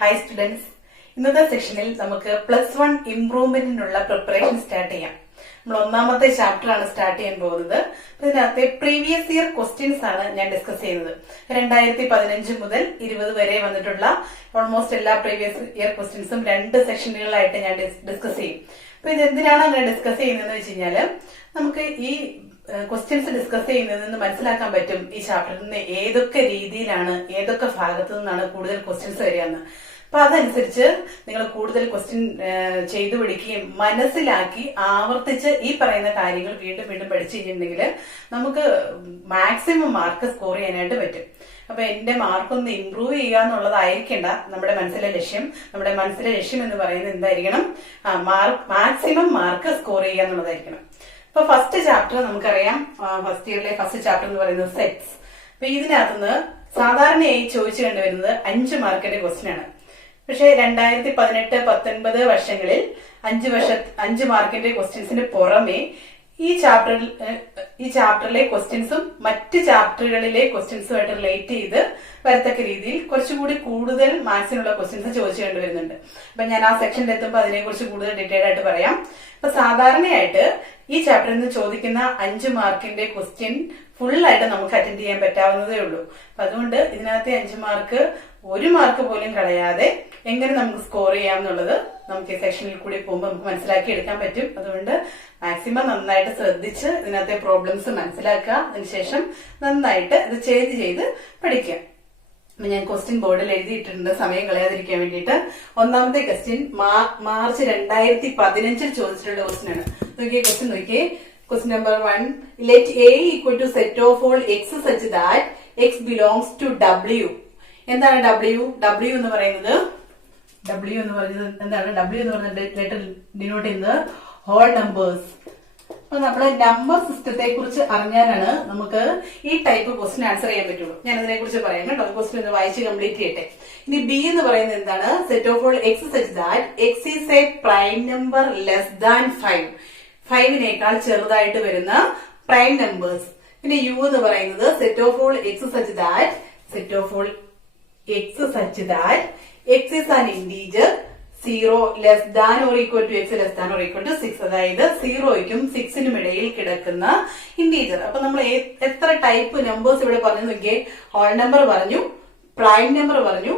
Hi students, ഇന്നത്തെ സെഷനിൽ നമുക്ക് +1 ഇംപ്രൂവ്മെന്റിനുള്ള പ്രിപ്പറേഷൻ സ്റ്റാർട്ട് ചെയ്യാം. നമ്മൾ ഒന്നാമത്തെ ചാപ്റ്റർ ആണ് സ്റ്റാർട്ട് ചെയ്യാൻ പോകുന്നത്. ഇതിനകത്തെ പ്രീവിയസ് ഇയർ ക്വസ്റ്റ്യൻസ് ആണ് ഞാൻ ഡിസ്കസ് ചെയ്യുന്നത്. 2015 മുതൽ 20 വരെ വന്നിട്ടുള്ള ഓൾമോസ്റ്റ് എല്ലാ പ്രീവിയസ് ഇയർ ക്വസ്റ്റ്യൻസും 2 സെഷനുകളായിട്ട് ഞാൻ ഡിസ്കസ് ചെയ്യും. അപ്പൊ ഇത് എന്തിനാണ് അങ്ങനെ ഡിസ്കസ് ചെയ്യുന്നതെന്ന് വെച്ച് കഴിഞ്ഞാല് നമുക്ക് ഈ ക്വസ്റ്റ്യൻസ് ഡിസ്കസ് ചെയ്യുന്നതിൽ നിന്ന് മനസ്സിലാക്കാൻ പറ്റും ഈ ചാപ്റ്ററിൽ നിന്ന് ഏതൊക്കെ രീതിയിലാണ് ഏതൊക്കെ ഭാഗത്തു നിന്നാണ് കൂടുതൽ ക്വസ്റ്റ്യൻസ് വരികയെന്ന്. അപ്പൊ അതനുസരിച്ച് നിങ്ങൾ കൂടുതൽ ക്വസ്റ്റ്യൻ ചെയ്തു പിടിക്കുകയും മനസ്സിലാക്കി ആവർത്തിച്ച് ഈ പറയുന്ന കാര്യങ്ങൾ വീണ്ടും വീണ്ടും പഠിച്ചു കഴിഞ്ഞിട്ടുണ്ടെങ്കിൽ നമുക്ക് മാക്സിമം മാർക്ക് സ്കോർ ചെയ്യാനായിട്ട് പറ്റും. അപ്പൊ എന്റെ മാർക്കൊന്ന് ഇംപ്രൂവ് ചെയ്യുക എന്നുള്ളതായിരിക്കേണ്ട നമ്മുടെ മനസ്സിലെ ലക്ഷ്യം. നമ്മുടെ മനസ്സിലെ ലക്ഷ്യം എന്ന് പറയുന്നത് എന്തായിരിക്കണം? മാക്സിമം മാർക്ക് സ്കോർ ചെയ്യുക എന്നുള്ളതായിരിക്കണം. അപ്പൊ ഫസ്റ്റ് ചാപ്റ്റർ നമുക്കറിയാം, ഫസ്റ്റ് ഇയറിലെ ഫസ്റ്റ് ചാപ്റ്റർ എന്ന് പറയുന്നത് സെറ്റ്സ്. അപ്പൊ ഇതിനകത്തുനിന്ന് സാധാരണയായി ചോദിച്ചു കണ്ടുവരുന്നത് 5 മാർക്കിന്റെ ക്വസ്റ്റ്യൻ ആണ്. പക്ഷെ 2018-19 വർഷങ്ങളിൽ 5 മാർക്കിന്റെ ക്വസ്റ്റ്യൻസിന് പുറമെ ഈ ചാപ്റ്ററിലെ ക്വസ്റ്റ്യൻസും മറ്റ് ചാപ്റ്ററുകളിലെ ക്വസ്റ്റ്യൻസുമായിട്ട് റിലേറ്റ് ചെയ്ത് വരത്തക്ക രീതിയിൽ കുറച്ചുകൂടി കൂടുതൽ മാർക്സിനുള്ള ക്വസ്റ്റ്യൻസ് ചോദിച്ചു കണ്ടുവരുന്നുണ്ട്. അപ്പൊ ഞാൻ ആ സെക്ഷനിൽ എത്തുമ്പോൾ അതിനെക്കുറിച്ച് കൂടുതൽ ഡീറ്റെയിൽ ആയിട്ട് പറയാം. അപ്പൊ സാധാരണയായിട്ട് ഈ ചാപ്റ്ററിൽ നിന്ന് ചോദിക്കുന്ന 5 മാർക്കിന്റെ ക്വസ്റ്റ്യൻ ഫുൾ ആയിട്ട് നമുക്ക് അറ്റൻഡ് ചെയ്യാൻ പറ്റാവുന്നതേ ഉള്ളൂ. അപ്പൊ അതുകൊണ്ട് ഇതിനകത്തെ 5 മാർക്ക് 1 മാർക്ക് പോലും കളയാതെ എങ്ങനെ നമുക്ക് സ്കോർ ചെയ്യാം എന്നുള്ളത് നമുക്ക് ഈ സെക്ഷനിൽ കൂടി പോകുമ്പോൾ നമുക്ക് മനസ്സിലാക്കി എടുക്കാൻ പറ്റും. അതുകൊണ്ട് മാക്സിമം നന്നായിട്ട് ശ്രദ്ധിച്ച് ഇതിനകത്തെ പ്രോബ്ലംസ് മനസ്സിലാക്കുക. അതിനുശേഷം നന്നായിട്ട് ഇത് ചെയ്ത് പഠിക്കുക. ഞാൻ ക്വസ്റ്റ്യൻ ബോർഡിൽ എഴുതിയിട്ടുണ്ട് സമയം കളയാതിരിക്കാൻ വേണ്ടിയിട്ട്. ഒന്നാമത്തെ ക്വസ്റ്റ്യൻ മാർച്ച് 2015 ചോദിച്ചിട്ടുള്ള ക്വസ്റ്റ്യൻ ആണ്. നോക്കിയേ ക്വസ്റ്റ്യൻ നോക്കിയേ. Question number 1. Let A equal to set of all x such that x belongs to W. എന്താണ് W എന്ന് പറയുന്നത്? എന്താണ് W എന്ന് പറയുന്നത്? ലെറ്റർ ഡിനോട്ട് ചെയ്യുന്നത് ഹോൾ നമ്പേഴ്സ്. അപ്പൊ നമ്മള് നമ്പർ സിസ്റ്റത്തെ കുറിച്ച് അറിഞ്ഞാലാണ് നമുക്ക് ഈ ടൈപ്പ് ക്വസ്റ്റ്യൻ ആൻസർ ചെയ്യാൻ പറ്റുള്ളൂ. ഞാൻ അതിനെ കുറിച്ച് പറയാം കേട്ടോ. ക്വസ്റ്റ്യൻ ഒന്ന് വായിച്ച് കംപ്ലീറ്റ് ചെയ്യട്ടെ. ഇനി ബി എന്ന് പറയുന്നത് എന്താണ്? Set of all x such that x is a prime number less than 5. 5നേക്കാൾ ചെറുതായിട്ട് വരുന്ന പ്രൈം നമ്പേഴ്സ്. പിന്നെ യു എന്ന് പറയുന്നത് set of all x such that x is an integer 0 less than or equal to x less than or equal to 6. അതായത് 0യ്ക്കും 6നും ഇടയിൽ കിടക്കുന്ന integer. അപ്പൊ നമ്മൾ എത്ര ടൈപ്പ് നമ്പേഴ്സ് ഇവിടെ പറഞ്ഞു നോക്കിയേ. ഹോൾ നമ്പർ പറഞ്ഞു, പ്രൈം നമ്പർ പറഞ്ഞു,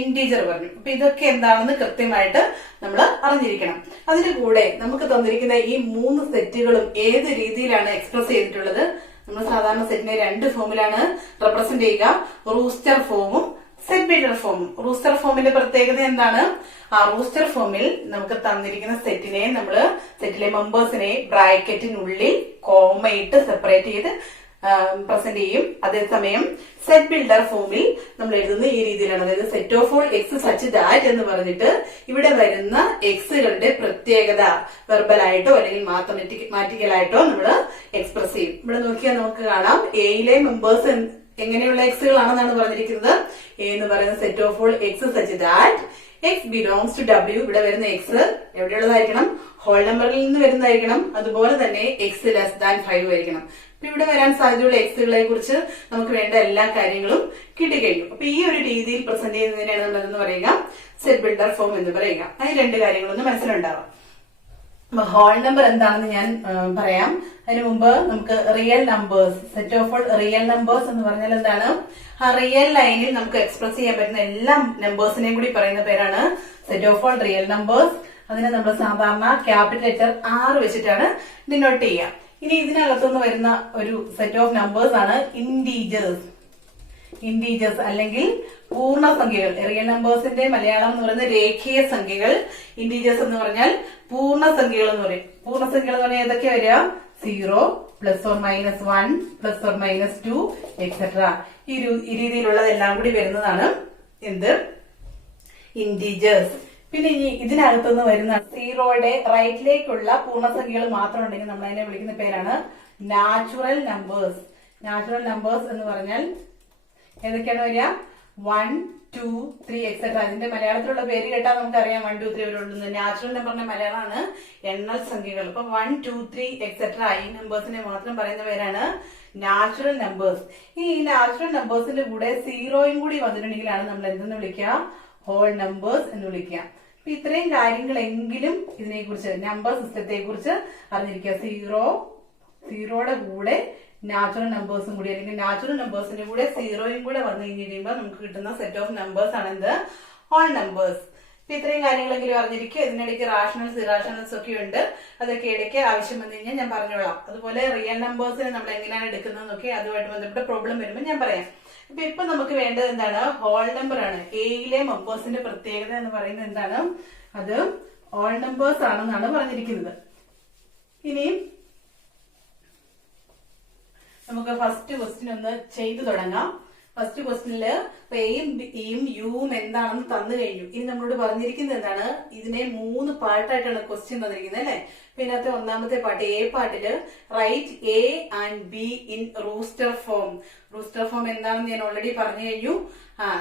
ഇന്റീജർ പറഞ്ഞു. അപ്പൊ ഇതൊക്കെ എന്താണെന്ന് കൃത്യമായിട്ട് നമ്മൾ അറിഞ്ഞിരിക്കണം. അതിന്റെ കൂടെ നമുക്ക് തന്നിരിക്കുന്ന ഈ 3 സെറ്റുകളും ഏത് രീതിയിലാണ് എക്സ്പ്രസ് ചെയ്തിട്ടുള്ളത്? നമ്മൾ സാധാരണ സെറ്റിനെ 2 ഫോമിലാണ് റെപ്രസെന്റ് ചെയ്യുക. റൂസ്റ്റർ ഫോമും സെറ്റ് ബിൽഡർ ഫോമും. റൂസ്റ്റർ ഫോമിന്റെ പ്രത്യേകത എന്താണ്? ആ റൂസ്റ്റർ ഫോമിൽ നമുക്ക് തന്നിരിക്കുന്ന സെറ്റിലെ മെമ്പേഴ്സിനെ ബ്രാക്കറ്റിനുള്ളിൽ കോമയിട്ട് സെപ്പറേറ്റ് ചെയ്ത് പ്രസന്റ് ചെയ്യും. അതേസമയം സെറ്റ് ബിൽഡർ ഫോമിൽ നമ്മൾ എഴുതുന്ന ഈ രീതിയിലാണ്. അതായത് set of all x such that എന്ന് പറഞ്ഞിട്ട് ഇവിടെ വരുന്ന എക്സുകളുടെ പ്രത്യേകത വെർബലായിട്ടോ അല്ലെങ്കിൽ മാത്തമാറ്റിക്കലായിട്ടോ നമ്മൾ എക്സ്പ്രസ് ചെയ്യും. ഇവിടെ നോക്കിയാൽ നമുക്ക് കാണാം എയിലെ മെമ്പേഴ്സ് എങ്ങനെയുള്ള എക്സുകളാണെന്നാണ് പറഞ്ഞിരിക്കുന്നത്. എ എന്ന് പറയുന്ന set of all x such that x belongs to W. ഇവിടെ വരുന്ന എക്സ് എവിടെയുള്ളതായിരിക്കണം? ഹോൾ നമ്പറിൽ നിന്ന് വരുന്നതായിരിക്കണം. അതുപോലെ തന്നെ എക്സ് ലെസ് ദാൻ 5 ആയിരിക്കണം. അപ്പൊ ഇവിടെ വരാൻ സാധ്യതയുള്ള എക്സുകളെ കുറിച്ച് നമുക്ക് വേണ്ട എല്ലാ കാര്യങ്ങളും കിട്ടിക്കഴിഞ്ഞു. അപ്പൊ ഈ ഒരു രീതിയിൽ പ്രസന്റ് ചെയ്യുന്നതിനാണ് നമ്മൾ എന്ന് പറയുക സെറ്റ് ബിൽഡർ ഫോം എന്ന് പറയുക. അതിന് 2 കാര്യങ്ങളൊന്നും മനസ്സിലുണ്ടാവാം. അപ്പൊ ഹോൾ നമ്പർ എന്താണെന്ന് ഞാൻ പറയാം. അതിനു മുമ്പ് നമുക്ക് real numbers, set of all real numbers എന്ന് പറഞ്ഞാൽ എന്താണ്? ആ റിയൽ ലൈനിൽ നമുക്ക് എക്സ്പ്രസ് ചെയ്യാൻ പറ്റുന്ന എല്ലാ നമ്പേഴ്സിനെയും കൂടി പറയുന്ന പേരാണ് set of all real numbers. അതിനെ നമ്മൾ സാധാരണ ക്യാപിറ്റൽ ലെറ്റർ R വെച്ചിട്ടാണ് ഡിനോട്ട് ചെയ്യുക. ഇനി ഇതിനകത്തുനിന്ന് വരുന്ന ഒരു സെറ്റ് ഓഫ് നമ്പേഴ്സ് ആണ് ഇന്റീജേഴ്സ് അല്ലെങ്കിൽ പൂർണ്ണസംഖ്യകൾ. റിയൽ നമ്പേഴ്സിന്റെ മലയാളം എന്ന് പറയുന്നത് രേഖീയ സംഖ്യകൾ. ഇന്റീജേഴ്സ് എന്ന് പറഞ്ഞാൽ പൂർണ്ണസംഖ്യകൾ എന്ന് പറയും. പൂർണ്ണസംഖ്യകൾ എന്ന് പറഞ്ഞാൽ ഏതൊക്കെ വരിക? 0 +or -1 +or -2 എക്സെട്ര. ഈ രീതിയിലുള്ളതെല്ലാം കൂടി വരുന്നതാണ് എന്ത്? ഇന്റീജേഴ്സ്. പിന്നെ ഇനി ഇതിനകത്തുനിന്ന് വരുന്ന 0യുടെ റൈറ്റിലേക്കുള്ള പൂർണ്ണസംഖ്യകൾ മാത്രം ഉണ്ടെങ്കിൽ നമ്മൾ അതിനെ വിളിക്കുന്ന പേരാണ് നാച്ചുറൽ നമ്പേഴ്സ്. നാച്ചുറൽ നമ്പേഴ്സ് എന്ന് പറഞ്ഞാൽ ഏതൊക്കെയാണ് വരിക? 1, 2, 3 എക്സെട്ര. അതിന്റെ മലയാളത്തിലുള്ള പേര് കേട്ടാൽ നമുക്കറിയാം 1, 2, 3 വരുന്നത്. നാച്ചുറൽ നമ്പറിന്റെ മലയാളമാണ് എണ്ണൽ സംഖ്യകൾ. അപ്പൊ 1, 2, 3 എക്സെട്ര ഈ നമ്പേഴ്സിനെ മാത്രം പറയുന്ന പേരാണ് നാച്ചുറൽ നമ്പേഴ്സ്. ഈ നാച്ചുറൽ നമ്പേഴ്സിന്റെ കൂടെ 0യും കൂടി വന്നിട്ടുണ്ടെങ്കിലാണ് നമ്മൾ എന്തെന്ന് വിളിക്കുക? ഹോൾ നമ്പേഴ്സ് എന്ന് വിളിക്കുക. അപ്പൊ ഇത്രയും കാര്യങ്ങളെങ്കിലും ഇതിനെക്കുറിച്ച് നമ്പർ സിസ്റ്റത്തെ കുറിച്ച് അറിഞ്ഞിരിക്കുക. സീറോയുടെ കൂടെ നാച്ചുറൽ നമ്പേഴ്സും കൂടി അല്ലെങ്കിൽ നാച്ചുറൽ നമ്പേഴ്സിന്റെ കൂടെ സീറോയും കൂടെ വന്നു കഴിയുമ്പോൾ നമുക്ക് കിട്ടുന്ന സെറ്റ് ഓഫ് നമ്പേഴ്സ് ആണ് എന്ത്? Whole numbers. അപ്പൊ ഇത്രയും കാര്യങ്ങളെങ്കിലും അറിഞ്ഞിരിക്കുക. ഇതിനിടയ്ക്ക് റാഷണൽസ് ഇറാഷണൽസ് ഒക്കെ ഉണ്ട്. അതൊക്കെ ഇടയ്ക്ക് ആവശ്യം വന്നു കഴിഞ്ഞാൽ ഞാൻ പറഞ്ഞോളാം. അതുപോലെ റിയൽ നമ്പേഴ്സിനെ നമ്മൾ എങ്ങനെയാണ് എടുക്കുന്നതെന്നൊക്കെ അതുമായിട്ട് ബന്ധപ്പെട്ട പ്രോബ്ലം വരുമ്പോൾ ഞാൻ പറയാം. ഇപ്പൊ നമുക്ക് വേണ്ടത് എന്താണ്? ഹോൾ നമ്പർ ആണ്. എയിലെ നമ്പേഴ്സിന്റെ പ്രത്യേകത എന്ന് പറയുന്നത് എന്താണ്? അത് ഹോൾ നമ്പേഴ്സ് ആണെന്നാണ് പറഞ്ഞിരിക്കുന്നത്. ഇനി നമുക്ക് ഫസ്റ്റ് ക്വസ്റ്റ്യൻ ഒന്ന് ചെയ്തു തുടങ്ങാം. ഫസ്റ്റ് ക്വസ്റ്റ്യനില് എയും ബിയും യുവും എന്താണെന്ന് തന്നു കഴിഞ്ഞു. ഇനി നമ്മളോട് പറഞ്ഞിരിക്കുന്നത് എന്താണ്? ഇതിനെ 3 പാർട്ടായിട്ടാണ് ക്വസ്റ്റ്യൻ തന്നിരിക്കുന്നത് അല്ലെ. ഇതിനകത്ത് ഒന്നാമത്തെ പാർട്ട് എ പാർട്ടില് right A and B in roster form. Roster form എന്താണെന്ന് ഞാൻ ഓൾറെഡി പറഞ്ഞു കഴിഞ്ഞു.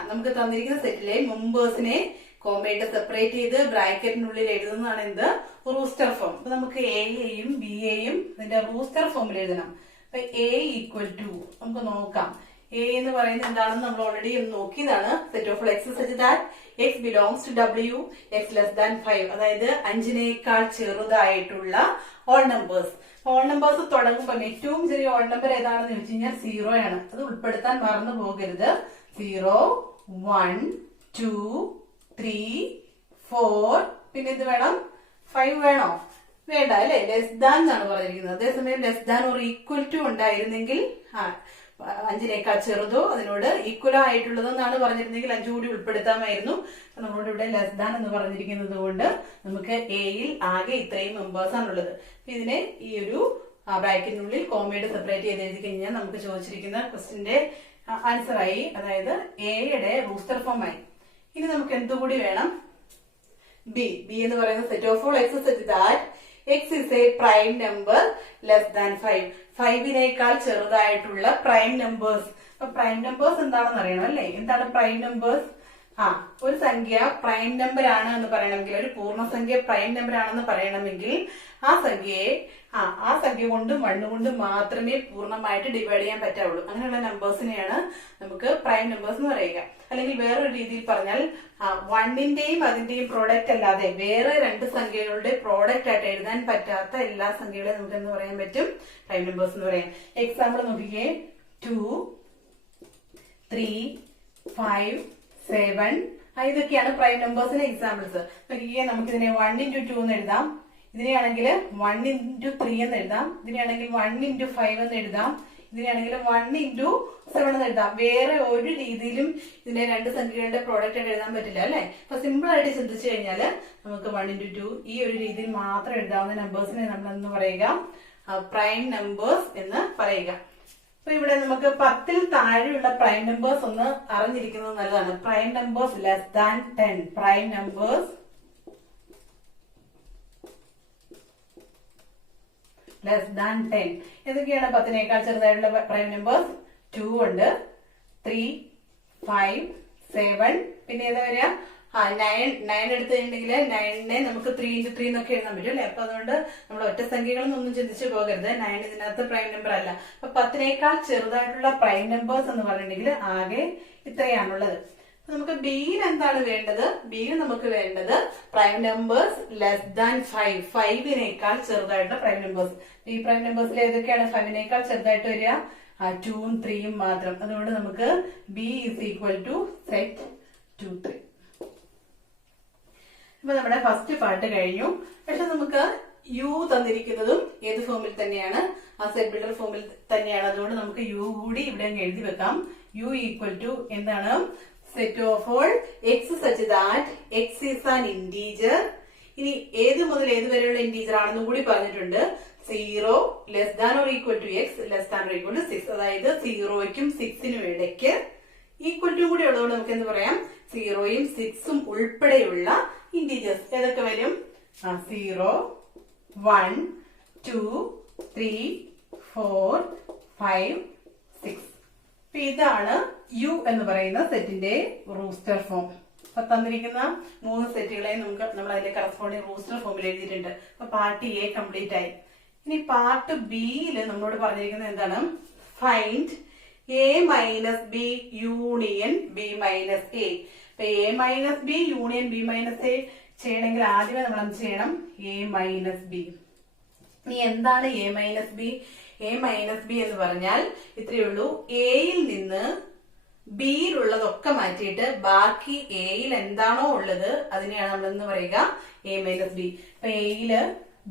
നമുക്ക് തന്നിരിക്കുന്ന സെറ്റിലെ മെമ്പേഴ്സിനെ കോമയായിട്ട് സെപ്പറേറ്റ് ചെയ്ത് ബ്രാക്കറ്റിനുള്ളിൽ എഴുതുന്നതാണ് എന്ത്? Rooster form. അപ്പൊ നമുക്ക് എയെയും ബിയെയും ഇതിന്റെ റൂസ്റ്റർ ഫോമിൽ എഴുതണം. അപ്പൊ എ ഈക്വൽ ടു നമുക്ക് നോക്കാം. എ എന്ന് പറയുന്നത് എന്താണെന്ന് നമ്മൾ ഓൾറെഡി ഒന്ന് നോക്കിയതാണ്. Set of x such that x belongs to W x less than 5. അതായത് 5നേക്കാൾ ചെറുതായിട്ടുള്ള ഹോൾ നമ്പേഴ്സ്. ഹോൾ നമ്പേഴ്സ് തുടങ്ങുമ്പോൾ ഏറ്റവും ചെറിയ ഹോൾ നമ്പർ ഏതാണെന്ന് ചോദിച്ചു കഴിഞ്ഞാൽ 0 ആണ്. അത് ഉൾപ്പെടുത്താൻ മറന്നു പോകരുത്. 0, 1, 2, 3, 4 പിന്നെ ഇത് വേണം 5 വേണോ? വേണ്ട അല്ലെ. ലെസ് ദാൻ എന്നാണ് പറഞ്ഞിരിക്കുന്നത്. അതേസമയം ലെസ് ദാൻ ഒരു ഈക്വൽ ടു ഉണ്ടായിരുന്നെങ്കിൽ 5നേക്കാൾ ചെറുതോ അതിനോട് ഈക്വലോ ആയിട്ടുള്ളതോ എന്നാണ് പറഞ്ഞിരുന്നെങ്കിൽ 5 കൂടി ഉൾപ്പെടുത്താമായിരുന്നു. നമ്മളോട് ഇവിടെ ലെസ് ദാൻ എന്ന് പറഞ്ഞിരിക്കുന്നത് കൊണ്ട് നമുക്ക് എയിൽ ആകെ ഇത്രയും മെമ്പേഴ്സ് ആണുള്ളത്. ഇതിനെ ഈ ഒരു ബ്രാക്കറ്റിനുള്ളിൽ കോമയുടെ സെപ്പറേറ്റ് ചെയ്ത് എഴുതി കഴിഞ്ഞാൽ നമുക്ക് ചോദിച്ചിരിക്കുന്ന ക്വസ്റ്റിന്റെ ആൻസർ ആയി. അതായത് എയുടെ റൂസ്റ്റർ ഫോം ആയി. ഇനി നമുക്ക് എന്തുകൂടി വേണം? ബി എന്ന് പറയുന്ന set of all x such that x is a prime number less than 5. 5നേക്കാൾ ചെറുതായിട്ടുള്ള പ്രൈം നമ്പേഴ്സ്. അപ്പൊ പ്രൈം നമ്പേഴ്സ് എന്താണെന്ന് അറിയണം അല്ലെ. എന്താണ് പ്രൈം നമ്പേഴ്സ്? ഒരു സംഖ്യ പ്രൈം നമ്പർ ആണ് എന്ന് പറയണമെങ്കിൽ, ഒരു പൂർണ്ണസംഖ്യ പ്രൈം നമ്പർ ആണെന്ന് പറയണമെങ്കിൽ ആ സംഖ്യ കൊണ്ടും 1 കൊണ്ടും മാത്രമേ പൂർണ്ണമായിട്ട് ഡിവൈഡ് ചെയ്യാൻ പറ്റാവുള്ളൂ. അങ്ങനെയുള്ള നമ്പേഴ്സിനെയാണ് നമുക്ക് പ്രൈം നമ്പേഴ്സ് എന്ന് പറയുക. അല്ലെങ്കിൽ വേറൊരു രീതിയിൽ പറഞ്ഞാൽ 1ന്റെയും അതിന്റെയും പ്രോഡക്റ്റ് അല്ലാതെ വേറെ 2 സംഖ്യകളുടെ പ്രോഡക്റ്റ് ആയിട്ട് എഴുതാൻ പറ്റാത്ത എല്ലാ സംഖ്യകളെയും നമുക്ക് എന്ന് പറയാൻ പറ്റും? പ്രൈം നമ്പേഴ്സ് എന്ന് പറയാം. എക്സാമ്പിൾ നോക്കിക്കേ. 2, 3, 5, 7 ഇതൊക്കെയാണ് പ്രൈം നമ്പേഴ്സിന്റെ എക്സാമ്പിൾസ്. നോക്കിക്കേ, നമുക്കിതിനെ 1 into 2 എന്ന് എഴുതാം. ഇതിനെയാണെങ്കിൽ 1 into 3 എന്ന് എഴുതാം. ഇതിനെയാണെങ്കിൽ 1 into 5 എന്ന് എഴുതാം. ഇതിനാണെങ്കിൽ 1 into 7 എന്ന് എഴുതാം. വേറെ ഒരു രീതിയിലും ഇതിനെ 2 സംഖ്യകളുടെ പ്രോഡക്റ്റ് ആയിട്ട് എഴുതാൻ പറ്റില്ല അല്ലെ. അപ്പൊ സിമ്പിൾ ആയിട്ട് ചിന്തിച്ചു കഴിഞ്ഞാൽ നമുക്ക് 1 into 2 ഈ ഒരു രീതിയിൽ മാത്രം എഴുതാവുന്ന നമ്പേഴ്സിനെ നമ്മൾ എന്ന് പറയുക? പ്രൈം നമ്പേഴ്സ് എന്ന് പറയുക. അപ്പൊ ഇവിടെ നമുക്ക് 10ൽ താഴെയുള്ള പ്രൈം നമ്പേഴ്സ് ഒന്ന് അറിഞ്ഞിരിക്കുന്നത് നല്ലതാണ്. Prime numbers less than 10. Prime numbers less than 10 ഏതൊക്കെയാണ്? 10നേക്കാൾ ചെറുതായിട്ടുള്ള പ്രൈം നമ്പേഴ്സ് 2 ഉണ്ട്, 3, 5, 7 പിന്നെ ഏതാ വരിക? 9 എടുത്തു കഴിഞ്ഞിട്ടുണ്ടെങ്കിൽ 9നെ നമുക്ക് 3 into 3 എന്നൊക്കെ എഴുതാൻ പറ്റും അല്ലെ. അപ്പൊ അതുകൊണ്ട് നമ്മൾ ഒറ്റ സംഖ്യകളൊന്നും ചിന്തിച്ചു പോകരുത്. 9 ഇതിനകത്ത് പ്രൈം നമ്പർ അല്ല. അപ്പൊ 10നേക്കാൾ ചെറുതായിട്ടുള്ള പ്രൈം നമ്പേഴ്സ് എന്ന് പറഞ്ഞിട്ടുണ്ടെങ്കിൽ ആകെ ഇത്രയാണുള്ളത്. നമുക്ക് ബിയിൽ എന്താണ് വേണ്ടത്? ബിയിൽ നമുക്ക് വേണ്ടത് പ്രൈം നമ്പേഴ്സ് ലെസ് ദാൻ 5. 5നേക്കാൾ ചെറുതായിട്ടുള്ള പ്രൈം നമ്പേഴ്സ്. ഈ പ്രൈം നമ്പേഴ്സിൽ ഏതൊക്കെയാണ് 5നേക്കാൾ ചെറുതായിട്ട് വരിക? 2ഉം 3ഉം മാത്രം. അതുകൊണ്ട് നമുക്ക് B is equal to set 2, 3. ഇപ്പൊ നമ്മുടെ ഫസ്റ്റ് പാർട്ട് കഴിഞ്ഞു. പക്ഷെ നമുക്ക് യു തന്നിരിക്കുന്നതും ഏത് ഫോമിൽ തന്നെയാണ്? ആ സെറ്റ് ബിൽഡർ ഫോമിൽ തന്നെയാണ്. അതുകൊണ്ട് നമുക്ക് യു കൂടി ഇവിടെ എഴുതി വെക്കാം. യു ഈക്വൽ ടു എന്താണ്? Set of all x such that x is an integer. ഇനി ഏത് മുതൽ ഏത് വരെയുള്ള ഇന്റീജർ ആണെന്നും കൂടി പറഞ്ഞിട്ടുണ്ട്. 0 less than or equal to x less than or equal to 6. അതായത് 0യ്ക്കും 6നും ഇടയ്ക്ക് ഈക്വൽ ടു കൂടി ഉള്ളതുകൊണ്ട് നമുക്ക് എന്ത് പറയാം? 0യും 6ഉം ഉൾപ്പെടെയുള്ള ഇന്റീജേഴ്സ് ഏതൊക്കെ വരും? 0, 1, 2, 3, 4, 5, 6. ഇതാണ് യു എന്ന് പറയുന്ന സെറ്റിന്റെ റൂസ്റ്റർ ഫോം. അപ്പൊ തന്നിരിക്കുന്ന 3 സെറ്റുകളെ നമ്മൾ അതിന്റെ കറസ്പോണ്ടിങ് റൂസ്റ്റർ ഫോമിൽ എഴുതിയിട്ടുണ്ട്. അപ്പൊ പാർട്ട് എ കംപ്ലീറ്റ് ആയി. ഇനി പാർട്ട് ബിയില് നമ്മളോട് പറഞ്ഞിരിക്കുന്നത് എന്താണ്? Find A minus B union B minus A. അപ്പൊ A minus B union B minus A ചെയ്യണമെങ്കിൽ ആദ്യമേ നമ്മൾ എന്ത് ചെയ്യണം? A minus B. ഇനി എന്താണ് A minus B? A minus B എന്ന് പറഞ്ഞാൽ ഇത്രയേ ഉള്ളൂ. എയിൽ നിന്ന് ബിയിലുള്ളതൊക്കെ മാറ്റിയിട്ട് ബാക്കി എയിൽ എന്താണോ ഉള്ളത് അതിനെയാണ് നമ്മൾ എന്ന് പറയുക എ മൈനസ് ബി. അപ്പൊ എയില്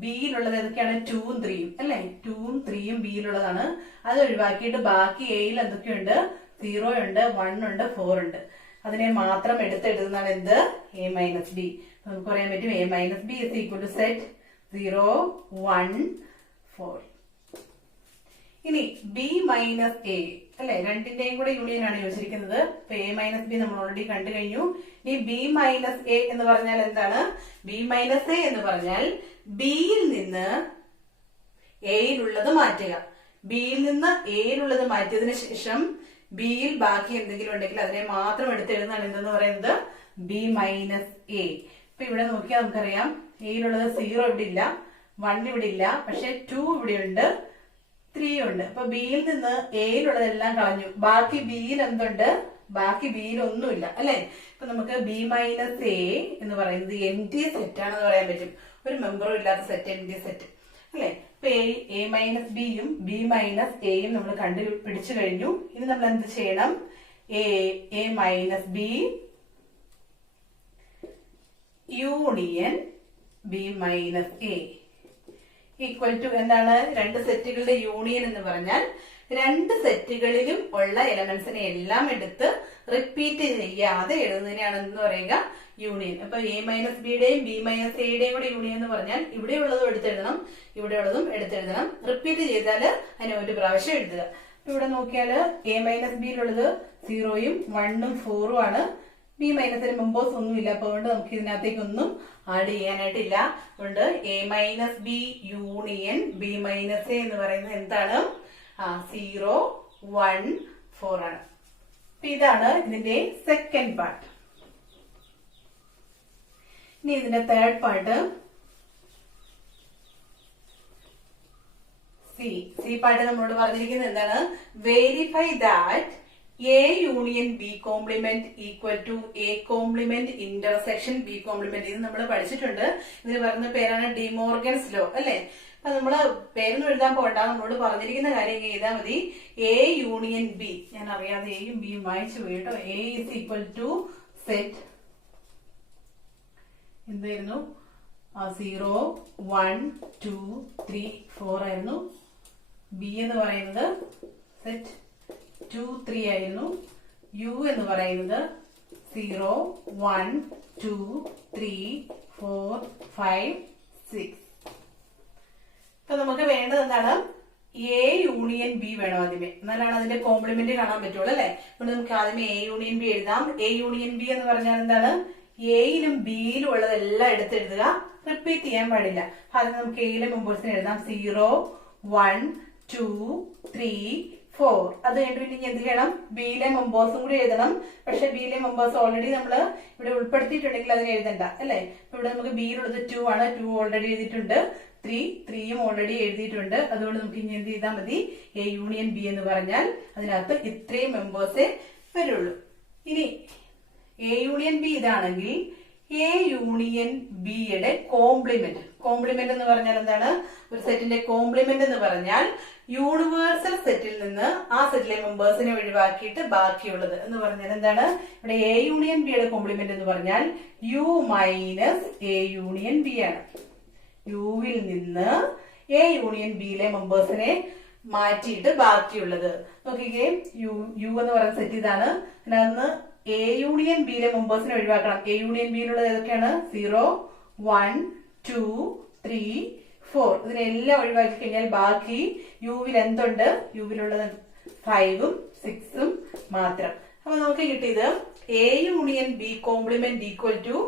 ബിയിലുള്ളത് ഏതൊക്കെയാണ്? 2ഉം 3ഉം അല്ലെ? 2ഉം 3ഉം ബിയിലുള്ളതാണ്. അത് ഒഴിവാക്കിയിട്ട് ബാക്കി എയിൽ എന്തൊക്കെയുണ്ട്? 0 ഉണ്ട്, 1 ഉണ്ട്, 4 ഉണ്ട്. അതിനെ മാത്രം എടുത്തെഴുതുന്നതാണ് എന്ത്? A minus B. നമുക്ക് പറയാൻ പറ്റും A minus B is equal to set 0, 1, 4. ഇനി ബി മൈനസ് എ അല്ലെ, രണ്ടിന്റെയും കൂടെ യൂണിയൻ ആണ് ചോദിച്ചിരിക്കുന്നത്. അപ്പൊ എ മൈനസ് ബി നമ്മൾ ഓൾറെഡി കണ്ടു കഴിഞ്ഞു. ഇനി ബി മൈനസ് എ എന്ന് പറഞ്ഞാൽ എന്താണ്? ബി മൈനസ് എ എന്ന് പറഞ്ഞാൽ ബിയിൽ നിന്ന് എയിലുള്ളത് മാറ്റുക. ബിയിൽ നിന്ന് എയിലുള്ളത് മാറ്റിയതിനു ശേഷം ബിയിൽ ബാക്കി എന്തെങ്കിലും ഉണ്ടെങ്കിൽ അതിനെ മാത്രം എടുത്തെഴുതുന്നതാണ് എന്തെന്ന് പറയുന്നത്? B minus A. ഇപ്പൊ ഇവിടെ നോക്കിയാൽ നമുക്കറിയാം എയിലുള്ളത് 0 ഇവിടെ ഇല്ല, 1 ഇവിടെ ഇല്ല, പക്ഷെ 2 ഇവിടെ ഉണ്ട്, 3 ഉണ്ട്. അപ്പൊ ബിയിൽ നിന്ന് എയിലുള്ളതെല്ലാം കളഞ്ഞു. ബാക്കി ബിയിൽ എന്തുണ്ട്? ബാക്കി ബിയിൽ ഒന്നുമില്ല അല്ലെ? ഇപ്പൊ നമുക്ക് ബി മൈനസ് എ എന്ന് പറയുന്നത് എംപ്റ്റി സെറ്റ് ആണെന്ന് പറയാൻ പറ്റും. ഒരു മെമ്പറും ഇല്ലാത്ത സെറ്റ്, എംപ്റ്റി സെറ്റ് അല്ലെ? ഇപ്പൊ എ മൈനസ് ബിയും ബി മൈനസ് എയും നമ്മൾ കണ്ടുപിടിച്ചു കഴിഞ്ഞു. ഇനി നമ്മൾ എന്ത് ചെയ്യണം? A minus B union B minus A equal to എന്താണ്? രണ്ട് സെറ്റുകളുടെ യൂണിയൻ എന്ന് പറഞ്ഞാൽ രണ്ട് സെറ്റുകളിലും ഉള്ള എലമെന്റ്സിനെ എല്ലാം എടുത്ത് റിപ്പീറ്റ് ചെയ്യാതെ എഴുതുന്നതിനാണ് എന്ന് പറയുക യൂണിയൻ. അപ്പൊ എ മൈനസ് ബിയുടെയും ബി മൈനസ് എയുടെയും കൂടെ യൂണിയൻ എന്ന് പറഞ്ഞാൽ ഇവിടെയുള്ളതും എടുത്തെഴുതണം, ഇവിടെയുള്ളതും എടുത്തെഴുതണം. റിപ്പീറ്റ് ചെയ്താൽ അതിനെ ഒരു പ്രാവശ്യം എഴുതുക. ഇവിടെ നോക്കിയാൽ എ മൈനസ് ബിയിലുള്ളത് 0ഉം 1ഉം 4ഉം ആണ്. ബി മൈനസിന് മെമ്പേഴ്സ് ഒന്നുമില്ല, അപ്പൊ അതുകൊണ്ട് നമുക്ക് ഇതിനകത്തേക്കൊന്നും ആഡ് ചെയ്യാനായിട്ടില്ല. അതുകൊണ്ട് A minus B union B minus A എന്ന് പറയുന്നത് എന്താണ്? 0, 1, 4 ആണ്. ഇതാണ് ഇതിന്റെ സെക്കൻഡ് പാർട്ട്. ഇനി ഇതിന്റെ തേർഡ് പാർട്ട് സി പാർട്ട് നമ്മളോട് പറഞ്ഞിരിക്കുന്നത് എന്താണ്? Verify that A union B complement equal to A complement intersection B complement. ഇത് നമ്മൾ പഠിച്ചിട്ടുണ്ട്. ഇതിന് പറയുന്ന പേരാണ് ഡിമോർഗൻസ് ലോ അല്ലെ? അപ്പൊ നമ്മള് പേരൊന്നും എഴുതാൻ പോകണ്ട, നമ്മളോട് പറഞ്ഞിരിക്കുന്ന കാര്യം എഴുതാൻ മതി. എ യൂണിയൻ ബി, ഞാൻ അറിയാതെ എയും ബിയും വായിച്ചു പോയി കേട്ടോ. A is equal to set എന്തായിരുന്നു? 0, 1, 2, 3, 4 ആയിരുന്നു. ബി എന്ന് പറയുന്നത് സെറ്റ് 2, 3 ആയിരുന്നു. യു എന്ന് പറയുന്നത് 0, 1, 2, 3, 4, 5, 6. ഇപ്പൊ നമുക്ക് വേണ്ടത് എന്താണ്? എ യൂണിയൻ ബി വേണം ആദ്യമേ, എന്നാലാണ് അതിന്റെ കോംപ്ലിമെന്റ് കാണാൻ പറ്റുള്ളൂ അല്ലെ? അതുകൊണ്ട് നമുക്ക് ആദ്യമേ എ യൂണിയൻ ബി എഴുതാം. എ യൂണിയൻ ബി എന്ന് പറഞ്ഞാൽ എന്താണ്? എയിലും ബിയിലും ഉള്ളതെല്ലാം എടുത്തെഴുതുക, റിപ്പീറ്റ് ചെയ്യാൻ പാടില്ല. ആദ്യം നമുക്ക് എയിലെ മെമ്പേഴ്സിന് എഴുതാം. 0, 1, 2, 3, 4. അത് കഴിഞ്ഞിട്ട് പിന്നെ എന്ത് ചെയ്യണം? ബിയിലെ മെമ്പേഴ്സും കൂടി എഴുതണം. പക്ഷെ ബിയിലെ മെമ്പേഴ്സ് ഓൾറെഡി നമ്മൾ ഇവിടെ ഉൾപ്പെടുത്തിയിട്ടുണ്ടെങ്കിൽ അതിന് എഴുതണ്ട അല്ലെ? ഇപ്പൊ ഇവിടെ നമുക്ക് ബിയിലുള്ളത് 2 ആണ്. 2 ഓൾറെഡി എഴുതിയിട്ടുണ്ട്. 3യും ഓൾറെഡി എഴുതിയിട്ടുണ്ട്. അതുകൊണ്ട് നമുക്ക് ഇനി എന്ത് ചെയ്താൽ മതി? എ യൂണിയൻ ബി എന്ന് പറഞ്ഞാൽ അതിനകത്ത് ഇത്രയും മെമ്പേഴ്സേ വരുള്ളൂ. ഇനി എ യൂണിയൻ ബി ഇതാണെങ്കിൽ എ യൂണിയൻ ബിയുടെ കോംപ്ലിമെന്റ്. കോംപ്ലിമെന്റ് എന്ന് പറഞ്ഞാൽ എന്താണ്? ഒരു സെറ്റിന്റെ കോംപ്ലിമെന്റ് എന്ന് പറഞ്ഞാൽ യൂണിവേഴ്സൽ സെറ്റിൽ നിന്ന് ആ സെറ്റിലെ മെമ്പേഴ്സിനെ ഒഴിവാക്കിയിട്ട് ബാക്കിയുള്ളത് എന്ന് പറഞ്ഞാൽ എന്താണ്? ഇവിടെ എ യൂണിയൻ ബിയുടെ കോംപ്ലിമെന്റ് എന്ന് പറഞ്ഞാൽ U minus A union B ആണ്. യുവിൽ നിന്ന് എ യൂണിയൻ ബിയിലെ മെമ്പേഴ്സിനെ മാറ്റിയിട്ട് ബാക്കിയുള്ളത്. നോക്കിക്കേ, യു എന്ന് പറയുന്ന സെറ്റ് ഇതാണ്. അതിനകത്ത് എ യൂണിയൻ ബിയിലെ മെമ്പേഴ്സിനെ ഒഴിവാക്കണം. എ യൂണിയൻ ബിയിലുള്ളത് ഏതൊക്കെയാണ്? 0, 1, 2, 3, 4. ഇതിനെല്ലാം ഒഴിവാക്കി കഴിഞ്ഞാൽ ബാക്കി യുവിൽ എന്തുണ്ട്? യുവിലുള്ളത് 5ഉം 6ഉം മാത്രം. അപ്പൊ നമുക്ക് കിട്ടിയത് A union B complement equal to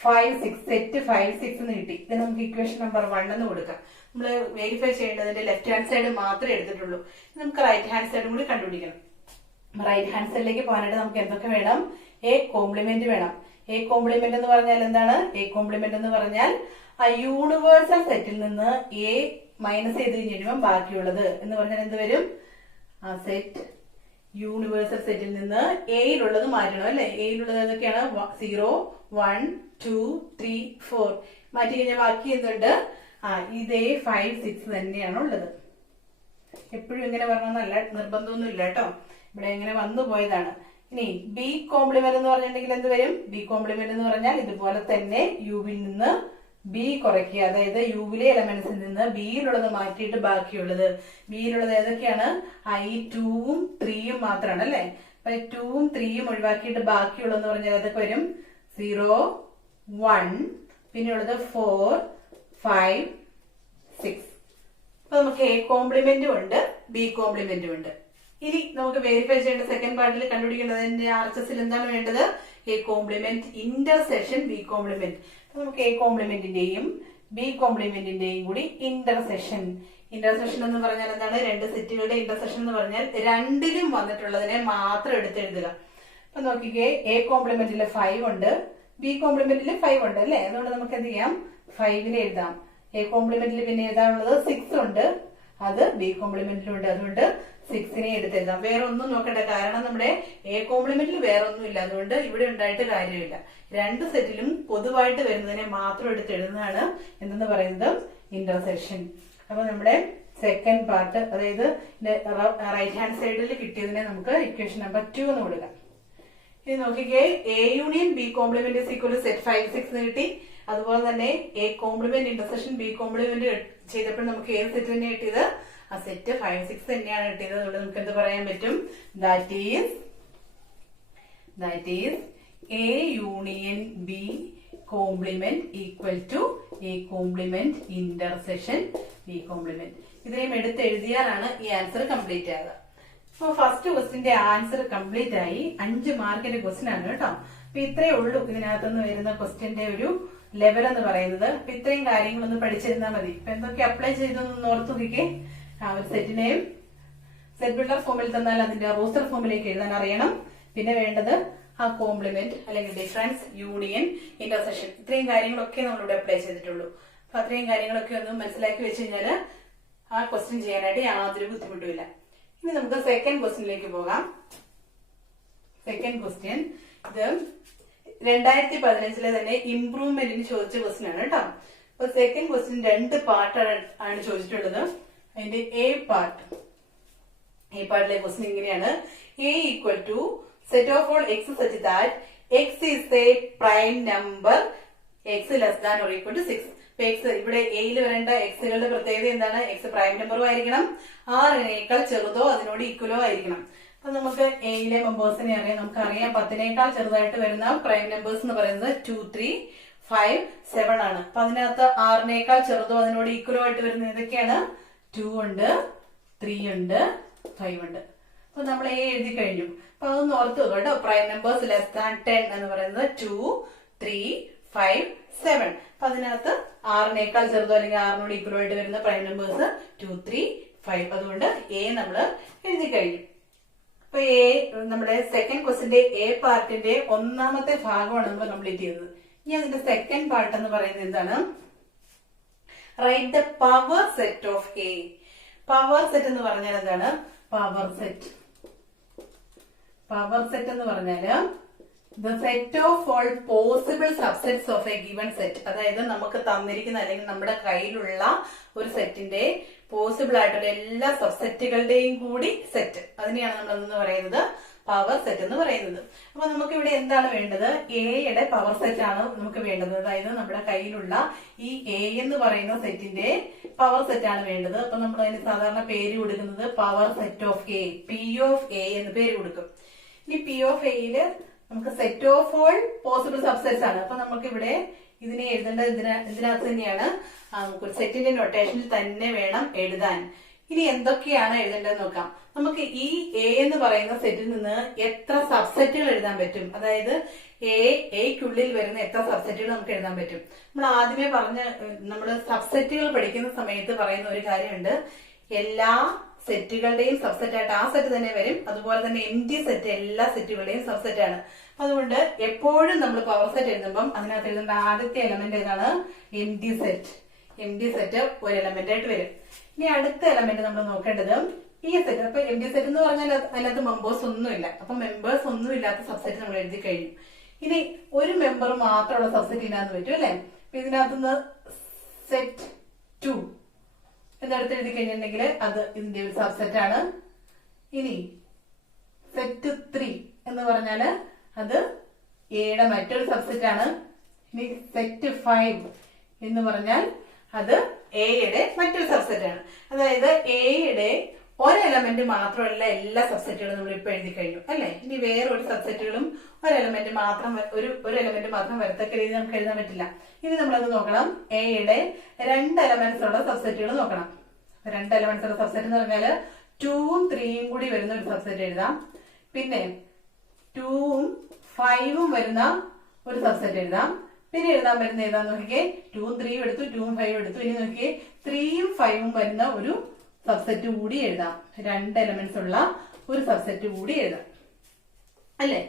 5, 6 set 5, 6 എന്ന് കിട്ടി. ഇത് നമുക്ക് ഇക്വേഷൻ നമ്പർ 1 എന്ന് കൊടുക്കാം. നമ്മൾ വെരിഫൈ ചെയ്യേണ്ടതിന്റെ ലെഫ്റ്റ് ഹാൻഡ് സൈഡ് മാത്രമേ എടുത്തിട്ടുള്ളൂ. നമുക്ക് റൈറ്റ് ഹാൻഡ് സൈഡും കൂടി കണ്ടുപിടിക്കണം. റൈറ്റ് ഹാൻഡ് സൈഡിലേക്ക് പോകാനായിട്ട് നമുക്ക് എന്തൊക്കെ വേണം? എ കോംപ്ലിമെന്റ് വേണം. എ കോംപ്ലിമെന്റ് എന്ന് പറഞ്ഞാൽ എന്താണ്? എ കോംപ്ലിമെന്റ് എന്ന് പറഞ്ഞാൽ ആ യൂണിവേഴ്സൽ സെറ്റിൽ നിന്ന് എ മൈനസ് ചെയ്ത് കഴിഞ്ഞ് കഴിയുമ്പോൾ ബാക്കിയുള്ളത് എന്ന് പറഞ്ഞാൽ എന്ത് വരും? ആ സെറ്റ് യൂണിവേഴ്സൽ സെറ്റിൽ നിന്ന് എയിലുള്ളത് മാറ്റണം അല്ലെ. എയിലുള്ളത് ഏതൊക്കെയാണ്? 0, 1, 2, 3, 4 മാറ്റി കഴിഞ്ഞാൽ ബാക്കി എന്തുണ്ട്? ഇതേ 5, 6 തന്നെയാണ് ഉള്ളത്. എപ്പോഴും ഇങ്ങനെ പറഞ്ഞല്ല, നിർബന്ധമൊന്നും ഇല്ല കേട്ടോ. ഇവിടെ ഇങ്ങനെ വന്നു പോയതാണ്. ഇനി ബി കോംപ്ലിമെന്റ് എന്ന് പറഞ്ഞിട്ടുണ്ടെങ്കിൽ എന്ത് വരും? ബി കോംപ്ലിമെന്റ് എന്ന് പറഞ്ഞാൽ ഇതുപോലെ തന്നെ യുവിൽ നിന്ന് ബി കുറയ്ക്കുക. അതായത് യുവിലെ എലമെന്റ്സിൽ നിന്ന് ബിയിലുള്ളത് മാറ്റിയിട്ട് ബാക്കിയുള്ളത്. ബിയിലുള്ളത് ഏതൊക്കെയാണ്? 2ഉം 3ഉം മാത്രമാണ് അല്ലെ. അപ്പൊ 2ഉം 3ഉം ഒഴിവാക്കിയിട്ട് ബാക്കിയുള്ളതെന്ന് പറഞ്ഞാൽ ഏതൊക്കെ വരും? 0, 1, പിന്നെയുള്ളത് 4, 5, 6. അപ്പൊ നമുക്ക് എ കോംപ്ലിമെന്റും ഉണ്ട്, ബി കോംപ്ലിമെന്റും ഉണ്ട്. ഇനി നമുക്ക് വെരിഫൈ ചെയ്യേണ്ട സെക്കൻഡ് പാർട്ടിൽ കണ്ടുപിടിക്കേണ്ടതിന്റെ RHSൽ എന്താണ് വേണ്ടത്? A complement intersection B complement. നമുക്ക് എ കോംപ്ലിമെന്റിന്റെയും ബി കോംപ്ലിമെന്റിന്റെയും കൂടി ഇന്റർസെക്ഷൻ. ഇന്റർസെക്ഷൻ എന്ന് പറഞ്ഞാൽ എന്താണ്? രണ്ട് സെറ്റുകളുടെ ഇന്റർസെക്ഷൻ എന്ന് പറഞ്ഞാൽ രണ്ടിലും വന്നിട്ടുള്ളതിനെ മാത്രം എടുത്തെഴുതുക. അപ്പൊ നോക്കിക്കേ, എ കോംപ്ലിമെന്റിൽ 5 ഉണ്ട്, ബി കോംപ്ലിമെന്റിൽ 5 ഉണ്ട് അല്ലെ. അതുകൊണ്ട് നമുക്ക് എന്ത് ചെയ്യാം? 5നെ എഴുതാം. എ കോംപ്ലിമെന്റിൽ പിന്നെ എഴുതാനുള്ളത് 6 ഉണ്ട്, അത് ബി കോംപ്ലിമെന്റിലും ഉണ്ട്. അതുകൊണ്ട് 6നെ എടുത്തെഴുതാം. വേറെ ഒന്നും നോക്കണ്ട, കാരണം നമ്മുടെ എ കോംപ്ലിമെന്റിൽ വേറെ ഒന്നും ഇല്ല. അതുകൊണ്ട് ഇവിടെ ഉണ്ടായിട്ട് കാര്യമില്ല. രണ്ട് സെറ്റിലും പൊതുവായിട്ട് വരുന്നതിനെ മാത്രം എടുത്തെഴുതുന്നതാണ് എന്തെന്ന് പറയുന്നത്? ഇന്റർസെക്ഷൻ. അപ്പൊ നമ്മുടെ സെക്കൻഡ് പാർട്ട്, അതായത് റൈറ്റ് ഹാൻഡ് സൈഡിൽ കിട്ടിയതിനെ നമുക്ക് ഇക്വേഷൻ നമ്പർ 2 എന്ന് കൊടുക്കാം. ഇനി നോക്കിക്കേ, A union B complement is equal to set 5, 6 കിട്ടി. അതുപോലെ തന്നെ A complement intersection B complement ചെയ്തപ്പോൾ നമുക്ക് ഏത് സെറ്റ് തന്നെ കിട്ടിയത്? ആ സെറ്റ് 5, 6 തന്നെയാണ് കിട്ടിയത്. അതുകൊണ്ട് നമുക്ക് എന്ത് പറയാൻ പറ്റും? That is A union B complement equal to A complement intersection B complement. ഇതിനെയും എടുത്ത് എഴുതിയാലാണ് ഈ ആൻസർ കംപ്ലീറ്റ് ആകുക. അപ്പൊ ഫസ്റ്റ് ക്വസ്റ്റിന്റെ ആൻസർ കംപ്ലീറ്റ് ആയി. 5 മാർക്കിന്റെ ക്വസ്റ്റ്യൻ ആണ് കേട്ടോ. അപ്പൊ ഇത്രയേ ഉള്ളൂ ഇതിനകത്തുനിന്ന് വരുന്ന ക്വസ്റ്റ്യന്റെ ഒരു ലെവൽ എന്ന് പറയുന്നത്. അപ്പൊ ഇത്രയും കാര്യങ്ങളൊന്ന് പഠിച്ചിരുന്നാൽ മതി. ഇപ്പൊ എന്തൊക്കെ അപ്ലൈ ചെയ്തെന്ന് ഓർത്തു നോക്കിക്കേ. ഒരു സെറ്റിനെയും സെറ്റ് ബിൽഡർ ഫോമിൽ തന്നാൽ അതിന്റെ റോസ്റ്റർ ഫോമിലേക്ക് എഴുതാൻ അറിയണം. പിന്നെ വേണ്ടത് ആ കോംപ്ലിമെന്റ് അല്ലെങ്കിൽ ഡിഫറൻസ്, യൂണിയൻ, ഇന്റർസെക്ഷൻ, ഇത്രയും കാര്യങ്ങളൊക്കെ നമ്മളിവിടെ അപ്ലൈ ചെയ്തിട്ടുള്ളൂ. അപ്പൊ അത്രയും കാര്യങ്ങളൊക്കെ ഒന്ന് മനസ്സിലാക്കി വെച്ച് കഴിഞ്ഞാൽ ആ ക്വസ്റ്റ്യൻ ചെയ്യാനായിട്ട് യാതൊരു ബുദ്ധിമുട്ടുമില്ല. ഇനി നമുക്ക് സെക്കൻഡ് ക്വസ്റ്റ്യനിലേക്ക് പോകാം. സെക്കൻഡ് ക്വസ്റ്റ്യൻ ഇത് 2015 തന്നെ ഇംപ്രൂവ്മെന്റിന് ചോദിച്ച ക്വസ്റ്റ്യൻ ആണ് കേട്ടോ. അപ്പൊ സെക്കൻഡ് ക്വസ്റ്റ്യൻ 2 പാർട്ടാണ് ചോദിച്ചിട്ടുള്ളത്. അതിന്റെ എ പാർട്ടിലെ ക്വസ്റ്റ്യൻ ഇങ്ങനെയാണ്: A equal to set of all x such that x is a prime number x less than or equal to 6. X ഇവിടെ എയിൽ വരേണ്ട എക്സുകളുടെ പ്രത്യേകത എന്താണ്? എക്സ് പ്രൈം നമ്പറും ആയിരിക്കണം, ആറിനേക്കാൾ ചെറുതോ അതിനോട് ഈക്വലോ ആയിരിക്കണം. അപ്പൊ നമുക്ക് എയിലെ മെമ്പേഴ്സിനെ അറിയാം. നമുക്കറിയാം 10നേക്കാൾ ചെറുതായിട്ട് വരുന്ന പ്രൈം നമ്പേഴ്സ് എന്ന് പറയുന്നത് 2, 3, 5, 7 ആണ്. അപ്പൊ അതിനകത്ത് 6നേക്കാൾ ചെറുതോ അതിനോട് ഈക്വലോ ആയിട്ട് വരുന്ന ഏതൊക്കെയാണ്? 2 ഉണ്ട്, 3 ഉണ്ട്, 5 ഉണ്ട്. അപ്പൊ നമ്മൾ എ എഴുതി കഴിഞ്ഞു. അപ്പൊ അതൊന്ന് ഓർത്ത് വെക്കുക കേട്ടോ. പ്രൈം നമ്പേഴ്സ് ലെസ് ദാൻ 10 എന്ന് പറയുന്നത് 2, 3, 5, 7. അപ്പൊ അതിനകത്ത് 6നേക്കാൾ ചെറുതോ അല്ലെങ്കിൽ 6നോട് ഈക്വലോ ആയിട്ട് വരുന്ന പ്രൈം നമ്പേഴ്സ് 2, 3, 5. അതുകൊണ്ട് എ നമ്മൾ എഴുതി കഴിഞ്ഞു. അപ്പൊ എ നമ്മുടെ സെക്കൻഡ് ക്വസ്റ്റിന്റെ എ പാർട്ടിന്റെ ഒന്നാമത്തെ ഭാഗമാണ് നമ്മൾ കംപ്ലീറ്റ് ചെയ്തത്. ഇനി അതിന്റെ സെക്കൻഡ് പാർട്ട് എന്ന് പറയുന്നത് എന്താണ്? Write the power set of A. Power set എന്ന് പറഞ്ഞാൽ എന്താണ്? പവർ സെറ്റ് എന്ന് പറഞ്ഞാല് the set of all possible subsets of A given set. അതായത് നമുക്ക് തന്നിരിക്കുന്ന അല്ലെങ്കിൽ നമ്മുടെ കയ്യിലുള്ള ഒരു സെറ്റിന്റെ പോസിബിൾ ആയിട്ടുള്ള എല്ലാ സബ്സെറ്റുകളുടെയും കൂടി സെറ്റ്, അതിനെയാണ് നമ്മൾ എന്ന് പറയുന്നത് പവർ സെറ്റ് എന്ന് പറയുന്നത്. അപ്പൊ നമുക്ക് ഇവിടെ എന്താണ് വേണ്ടത്? എയുടെ പവർ സെറ്റ് ആണ് നമുക്ക് വേണ്ടത്. അതായത് നമ്മുടെ കയ്യിലുള്ള ഈ എ എന്ന് പറയുന്ന സെറ്റിന്റെ പവർ സെറ്റ് ആണ് വേണ്ടത്. അപ്പൊ നമ്മൾ അതിന് സാധാരണ പേര് കൊടുക്കുന്നത് power set of A, P of A എന്ന് പേര് കൊടുക്കും. ഇനി പി ഓഫ് എയില് നമുക്ക് set of all possible subsets ആണ്. അപ്പൊ നമുക്ക് ഇവിടെ ഇതിനെ എഴുതേണ്ടത് ഇതിനകത്ത് തന്നെയാണ്. നമുക്ക് സെറ്റിന്റെ നൊട്ടേഷനിൽ തന്നെ വേണം എഴുതാൻ. ഇനി എന്തൊക്കെയാണ് എഴുതേണ്ടതെന്ന് നോക്കാം. നമുക്ക് ഈ എ എന്ന് പറയുന്ന സെറ്റിൽ നിന്ന് എത്ര സബ്സെറ്റുകൾ എഴുതാൻ പറ്റും? അതായത് എക്കുള്ളിൽ വരുന്ന എത്ര സബ്സെറ്റുകൾ നമുക്ക് എഴുതാൻ പറ്റും? നമ്മൾ ആദ്യമേ നമ്മൾ സബ്സെറ്റുകൾ പഠിക്കുന്ന സമയത്ത് പറയുന്ന ഒരു കാര്യമുണ്ട്. എല്ലാ സെറ്റുകളുടെയും സബ്സെറ്റ് ആയിട്ട് ആ സെറ്റ് തന്നെ വരും. അതുപോലെ തന്നെ എംപ്റ്റി സെറ്റ് എല്ലാ സെറ്റുകളുടെയും സബ്സെറ്റ് ആണ്. അതുകൊണ്ട് എപ്പോഴും നമ്മൾ പവർ സെറ്റ് എഴുതുമ്പം അതിനകത്ത് എഴുതേണ്ട ആദ്യത്തെ എലമെന്റ് ഏതാണ്? Empty set. എംപ്റ്റി സെറ്റ് ഒരു എലമെന്റ് ആയിട്ട് വരും. ഇനി അടുത്ത എലമെന്റ് നമ്മൾ നോക്കേണ്ടത് ഈ സെറ്റ്. അപ്പൊ എം ഡി സെറ്റ് എന്ന് പറഞ്ഞാൽ അതിനകത്ത് മെമ്പേഴ്സ് ഒന്നുമില്ല. അപ്പൊ മെമ്പേഴ്സ് ഒന്നും ഇല്ലാത്ത സബ്സെറ്റ് നമ്മൾ എഴുതി കഴിഞ്ഞു. ഇനി ഒരു മെമ്പർ മാത്രമുള്ള സബ്സെറ്റ് ഇതിനകത്ത് പറ്റും അല്ലെ. ഇതിനകത്തുനിന്ന് സെറ്റ് 2 എന്നെടുത്ത് എഴുതി കഴിഞ്ഞിട്ടുണ്ടെങ്കിൽ അത് ഇതിന്റെ ഒരു സബ്സെറ്റ് ആണ്. ഇനി സെറ്റ് 3 എന്ന് പറഞ്ഞാല് അത് എയുടെ മറ്റൊരു സബ്സെറ്റ് ആണ്. ഇനി സെറ്റ് 5 എന്ന് പറഞ്ഞാൽ അത് എയുടെ മറ്റൊരു സബ്സെറ്റ് ആണ്. അതായത് എയുടെ ഒരു എലമെന്റ് മാത്രമല്ല എല്ലാ സബ്സെറ്റുകളും നമ്മൾ ഇപ്പൊ എഴുതി കഴിഞ്ഞു അല്ലെ. ഇനി വേറെ ഒരു സബ്സെറ്റുകളും ഒരു എലമെന്റ് മാത്രം വരത്തക്ക രീതി നമുക്ക് എഴുതാൻ പറ്റില്ല. ഇനി നമ്മളത് നോക്കണം. എയുടെ 2 എലമെന്റ്സ് ഉള്ള സബ്സെറ്റുകൾ നോക്കണം. 2 എലമെന്റ്സ് ഉള്ള സബ്സെറ്റ് എന്ന് പറഞ്ഞാല് 2ഉം 3ഉം കൂടി വരുന്ന ഒരു സബ്സെറ്റ് എഴുതാം. പിന്നെ 2ഉം 5ഉം വരുന്ന ഒരു സബ്സെറ്റ് എഴുതാം. പിന്നെ എഴുതാൻ പറ്റുന്ന ഏതാന്ന് നോക്കിക്കേ, 2ഉം 3ഉം എടുത്തു, 2ഉം 5ഉം എടുത്തു. ഇനി നോക്കിയേ 3ഉം 5ഉം വരുന്ന ഒരു സബ്സെറ്റ് കൂടി എഴുതാം. 2 എലമെന്റ്സ് ഉള്ള ഒരു സബ്സെറ്റ് കൂടി എഴുതാം അല്ലെ.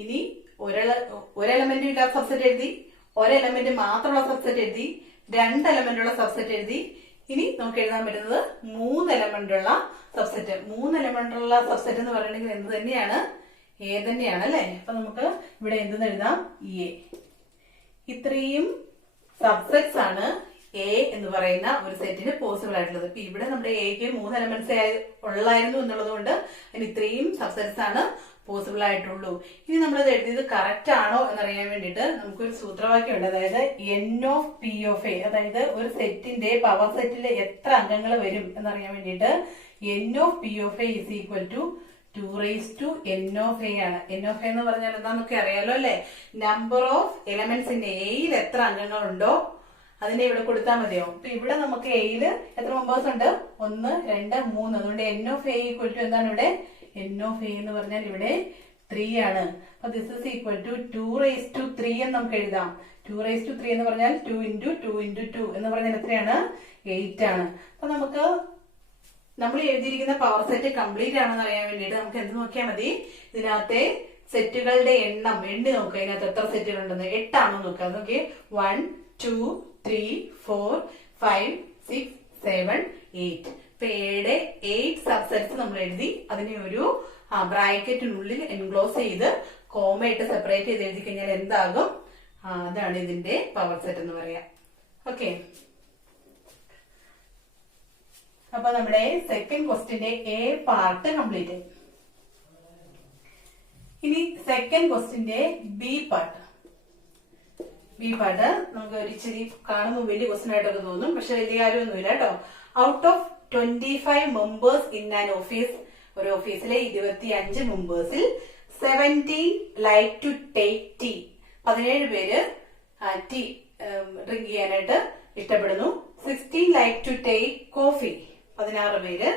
ഇനി ഒരു എലമെന്റ് ഇല്ലാത്ത സബ്സെറ്റ് എഴുതി, ഒരു എലമെന്റ് മാത്രമുള്ള സബ്സെറ്റ് എഴുതി, 2 എലമെന്റ് ഉള്ള സബ്സെറ്റ് എഴുതി. ഇനി നമുക്ക് എഴുതാൻ പറ്റുന്നത് 3 എലമെന്റ് ഉള്ള സബ്സെറ്റ്. 3 എലമെന്റ് ഉള്ള സബ്സെറ്റ് എന്ന് പറയുകയാണെങ്കിൽ എന്ത് തന്നെയാണ്? എ തന്നെയാണ് അല്ലെ. അപ്പൊ നമുക്ക് ഇവിടെ എന്തെന്ന് എഴുതാം? എ. ഇത്രയും സബ്സെറ്റ്സ് ആണ് എ എന്ന് പറയുന്ന ഒരു സെറ്റിന് പോസിബിൾ ആയിട്ടുള്ളത്. ഇപ്പൊ ഇവിടെ നമ്മുടെ എക്ക് 3 എലമെന്റ്സ് ഉള്ളായിരുന്നു എന്നുള്ളത് കൊണ്ട് അതിന് ഇത്രയും സബ്സെറ്റ്സ് ആണ് പോസിബിൾ ആയിട്ടുള്ളൂ. ഇനി നമ്മളത് എഴുതിയത് കറക്റ്റ് ആണോ എന്നറിയാൻ വേണ്ടിയിട്ട് നമുക്കൊരു സൂത്രവാക്യം ഉണ്ട്. അതായത് n of P of A, അതായത് ഒരു സെറ്റിന്റെ പവർ സെറ്റിൽ എത്ര അംഗങ്ങൾ വരും എന്നറിയാൻ വേണ്ടിയിട്ട് N of P of A is equal to 2 raised to n of a ആണ്. n of a എന്ന് പറഞ്ഞാൽ എന്താന്നൊക്കെ അറിയാലോ അല്ലെ. നമ്പർ ഓഫ് എലമെന്റ്സിന്റെ എയിൽ എത്ര അംഗങ്ങളുണ്ടോ അതിനെ ഇവിടെ കൊടുത്താൽ മതിയോ. അപ്പൊ ഇവിടെ നമുക്ക് എയില് എത്ര മെമ്പേഴ്സ് ഉണ്ട്? 1, 2, 3. അതുകൊണ്ട് n of a equal to എന്താണ് ഇവിടെ? n of a എന്ന് പറഞ്ഞാൽ ഇവിടെ 3 ആണ്. അപ്പൊ this is equal to 2 raised to 3 എന്ന് നമുക്ക് എഴുതാം. 2 raised to 3 എന്ന് പറഞ്ഞാൽ 2 into 2 into 2 എന്ന് പറഞ്ഞാൽ എത്രയാണ്? 8 ആണ്. അപ്പൊ നമുക്ക് നമ്മൾ എഴുതിയിരിക്കുന്ന പവർ സെറ്റ് കംപ്ലീറ്റ് ആണെന്ന് അറിയാൻ വേണ്ടിയിട്ട് നമുക്ക് എന്ത് നോക്കിയാൽ മതി? ഇതിനകത്തെ സെറ്റുകളുടെ എണ്ണം എണ്ണി നോക്കുക. ഇതിനകത്ത് എത്ര സെറ്റുകൾ ഉണ്ടെന്ന്. 8 ആണോ നോക്കുക. നോക്കി 1, 2, 3, 4, 5, 6, 7, 8. ഇപ്പൊ എയുടെ 8 സബ്സെറ്റ്സ് നമ്മൾ എഴുതി. അതിനെ ഒരു ബ്രാക്കറ്റിനുള്ളിൽ എൻക്ലോസ് ചെയ്ത് കോമ ഇട്ട് സെപ്പറേറ്റ് ചെയ്ത് എഴുതി കഴിഞ്ഞാൽ എന്താകും? അതാണ് ഇതിന്റെ പവർ സെറ്റ് എന്ന് പറയാം. ഓക്കെ. അപ്പൊ നമ്മുടെ സെക്കൻഡ് ക്വസ്റ്റിന്റെ എ പാർട്ട് കംപ്ലീറ്റ് ആയി. ഇനി സെക്കൻഡ് ക്വസ്റ്റിന്റെ ബി പാർട്ട്. ബി പാർട്ട് നമുക്ക് ഒരിച്ചിരി കാണുമ്പോൾ വലിയ ക്വസ്റ്റ്യൻ ആയിട്ടൊക്കെ തോന്നും, പക്ഷെ വലിയ കാര്യമൊന്നുമില്ല കേട്ടോ. Out of 25 members in an office, ഒരു ഓഫീസിലെ 25 മെമ്പേഴ്സിൽ 17 ലൈക്ക് ടു ടേക്ക് ടീ. 17 പേര് ടീ ഡ്രിങ്ക് ചെയ്യാനായിട്ട് ഇഷ്ടപ്പെടുന്നു. 16 ലൈക്ക് ടു ടേക്ക് കോഫി. 16 പേര്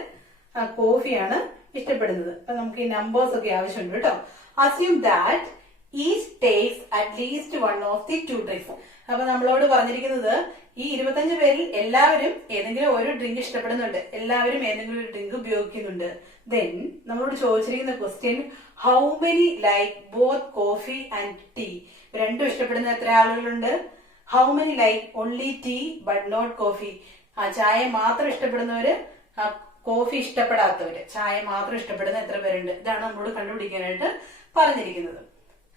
കോഫിയാണ് ഇഷ്ടപ്പെടുന്നത്. അപ്പൊ നമുക്ക് ഈ നമ്പേഴ്സ് ഒക്കെ ആവശ്യമുണ്ട് കേട്ടോ. Assume that each takes at least one of the 2 drinks. അപ്പൊ നമ്മളോട് പറഞ്ഞിരിക്കുന്നത് ഈ 25 പേരിൽ എല്ലാവരും ഏതെങ്കിലും ഒരു ഡ്രിങ്ക് ഇഷ്ടപ്പെടുന്നുണ്ട്, എല്ലാവരും ഏതെങ്കിലും ഒരു ഡ്രിങ്ക് ഉപയോഗിക്കുന്നുണ്ട്. ദെൻ നമ്മളോട് ചോദിച്ചിരിക്കുന്ന question, how many like both coffee and tea. രണ്ടും ഇഷ്ടപ്പെടുന്ന എത്ര ആളുകളുണ്ട്? How many like only tea but not coffee. ചായ മാത്രം ഇഷ്ടപ്പെടുന്നവര്, കോഫി ഇഷ്ടപ്പെടാത്തവര്, ചായ മാത്രം ഇഷ്ടപ്പെടുന്ന എത്ര പേരുണ്ട്? ഇതാണ് നമ്മളോട് കണ്ടുപിടിക്കാനായിട്ട് പറഞ്ഞിരിക്കുന്നത്.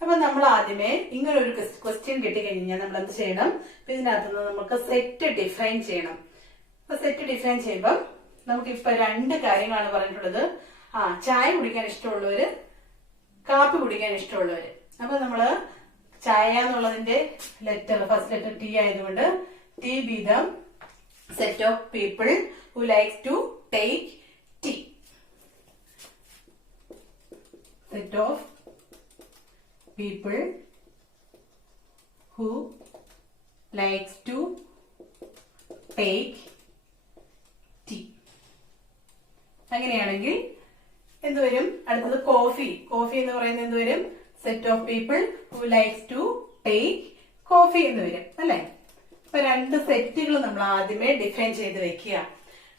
അപ്പൊ നമ്മൾ ആദ്യമേ ഇങ്ങനെ ഒരു ക്വസ്റ്റ്യൻ കിട്ടിക്കഴിഞ്ഞാൽ നമ്മൾ എന്ത് ചെയ്യണം? ഇതിനകത്തുനിന്ന് നമുക്ക് സെറ്റ് ഡിഫൈൻ ചെയ്യണം. അപ്പൊ സെറ്റ് ഡിഫൈൻ ചെയ്യുമ്പോൾ നമുക്ക് ഇപ്പൊ 2 കാര്യങ്ങളാണ് പറഞ്ഞിട്ടുള്ളത്. ചായ കുടിക്കാൻ ഇഷ്ടമുള്ളവര്, കാപ്പി കുടിക്കാൻ ഇഷ്ടമുള്ളവര്. അപ്പൊ നമ്മള് ചായ എന്നുള്ളതിന്റെ ഫസ്റ്റ് ലെറ്റർ ടി ആയതുകൊണ്ട് T be the set of people who likes to take tea. Set of people who likes to take tea. അങ്ങനെയാണെങ്കിൽ എന്തുവരും? അടുത്തത് കോഫി. കോഫി എന്ന് പറയുന്നത് എന്തുവരും? Set of people who likes to take coffee എന്ന് വരും അല്ലെ. ഇപ്പൊ 2 സെറ്റുകൾ നമ്മൾ ആദ്യമേ ഡിഫൈൻ ചെയ്ത് വെക്കുക.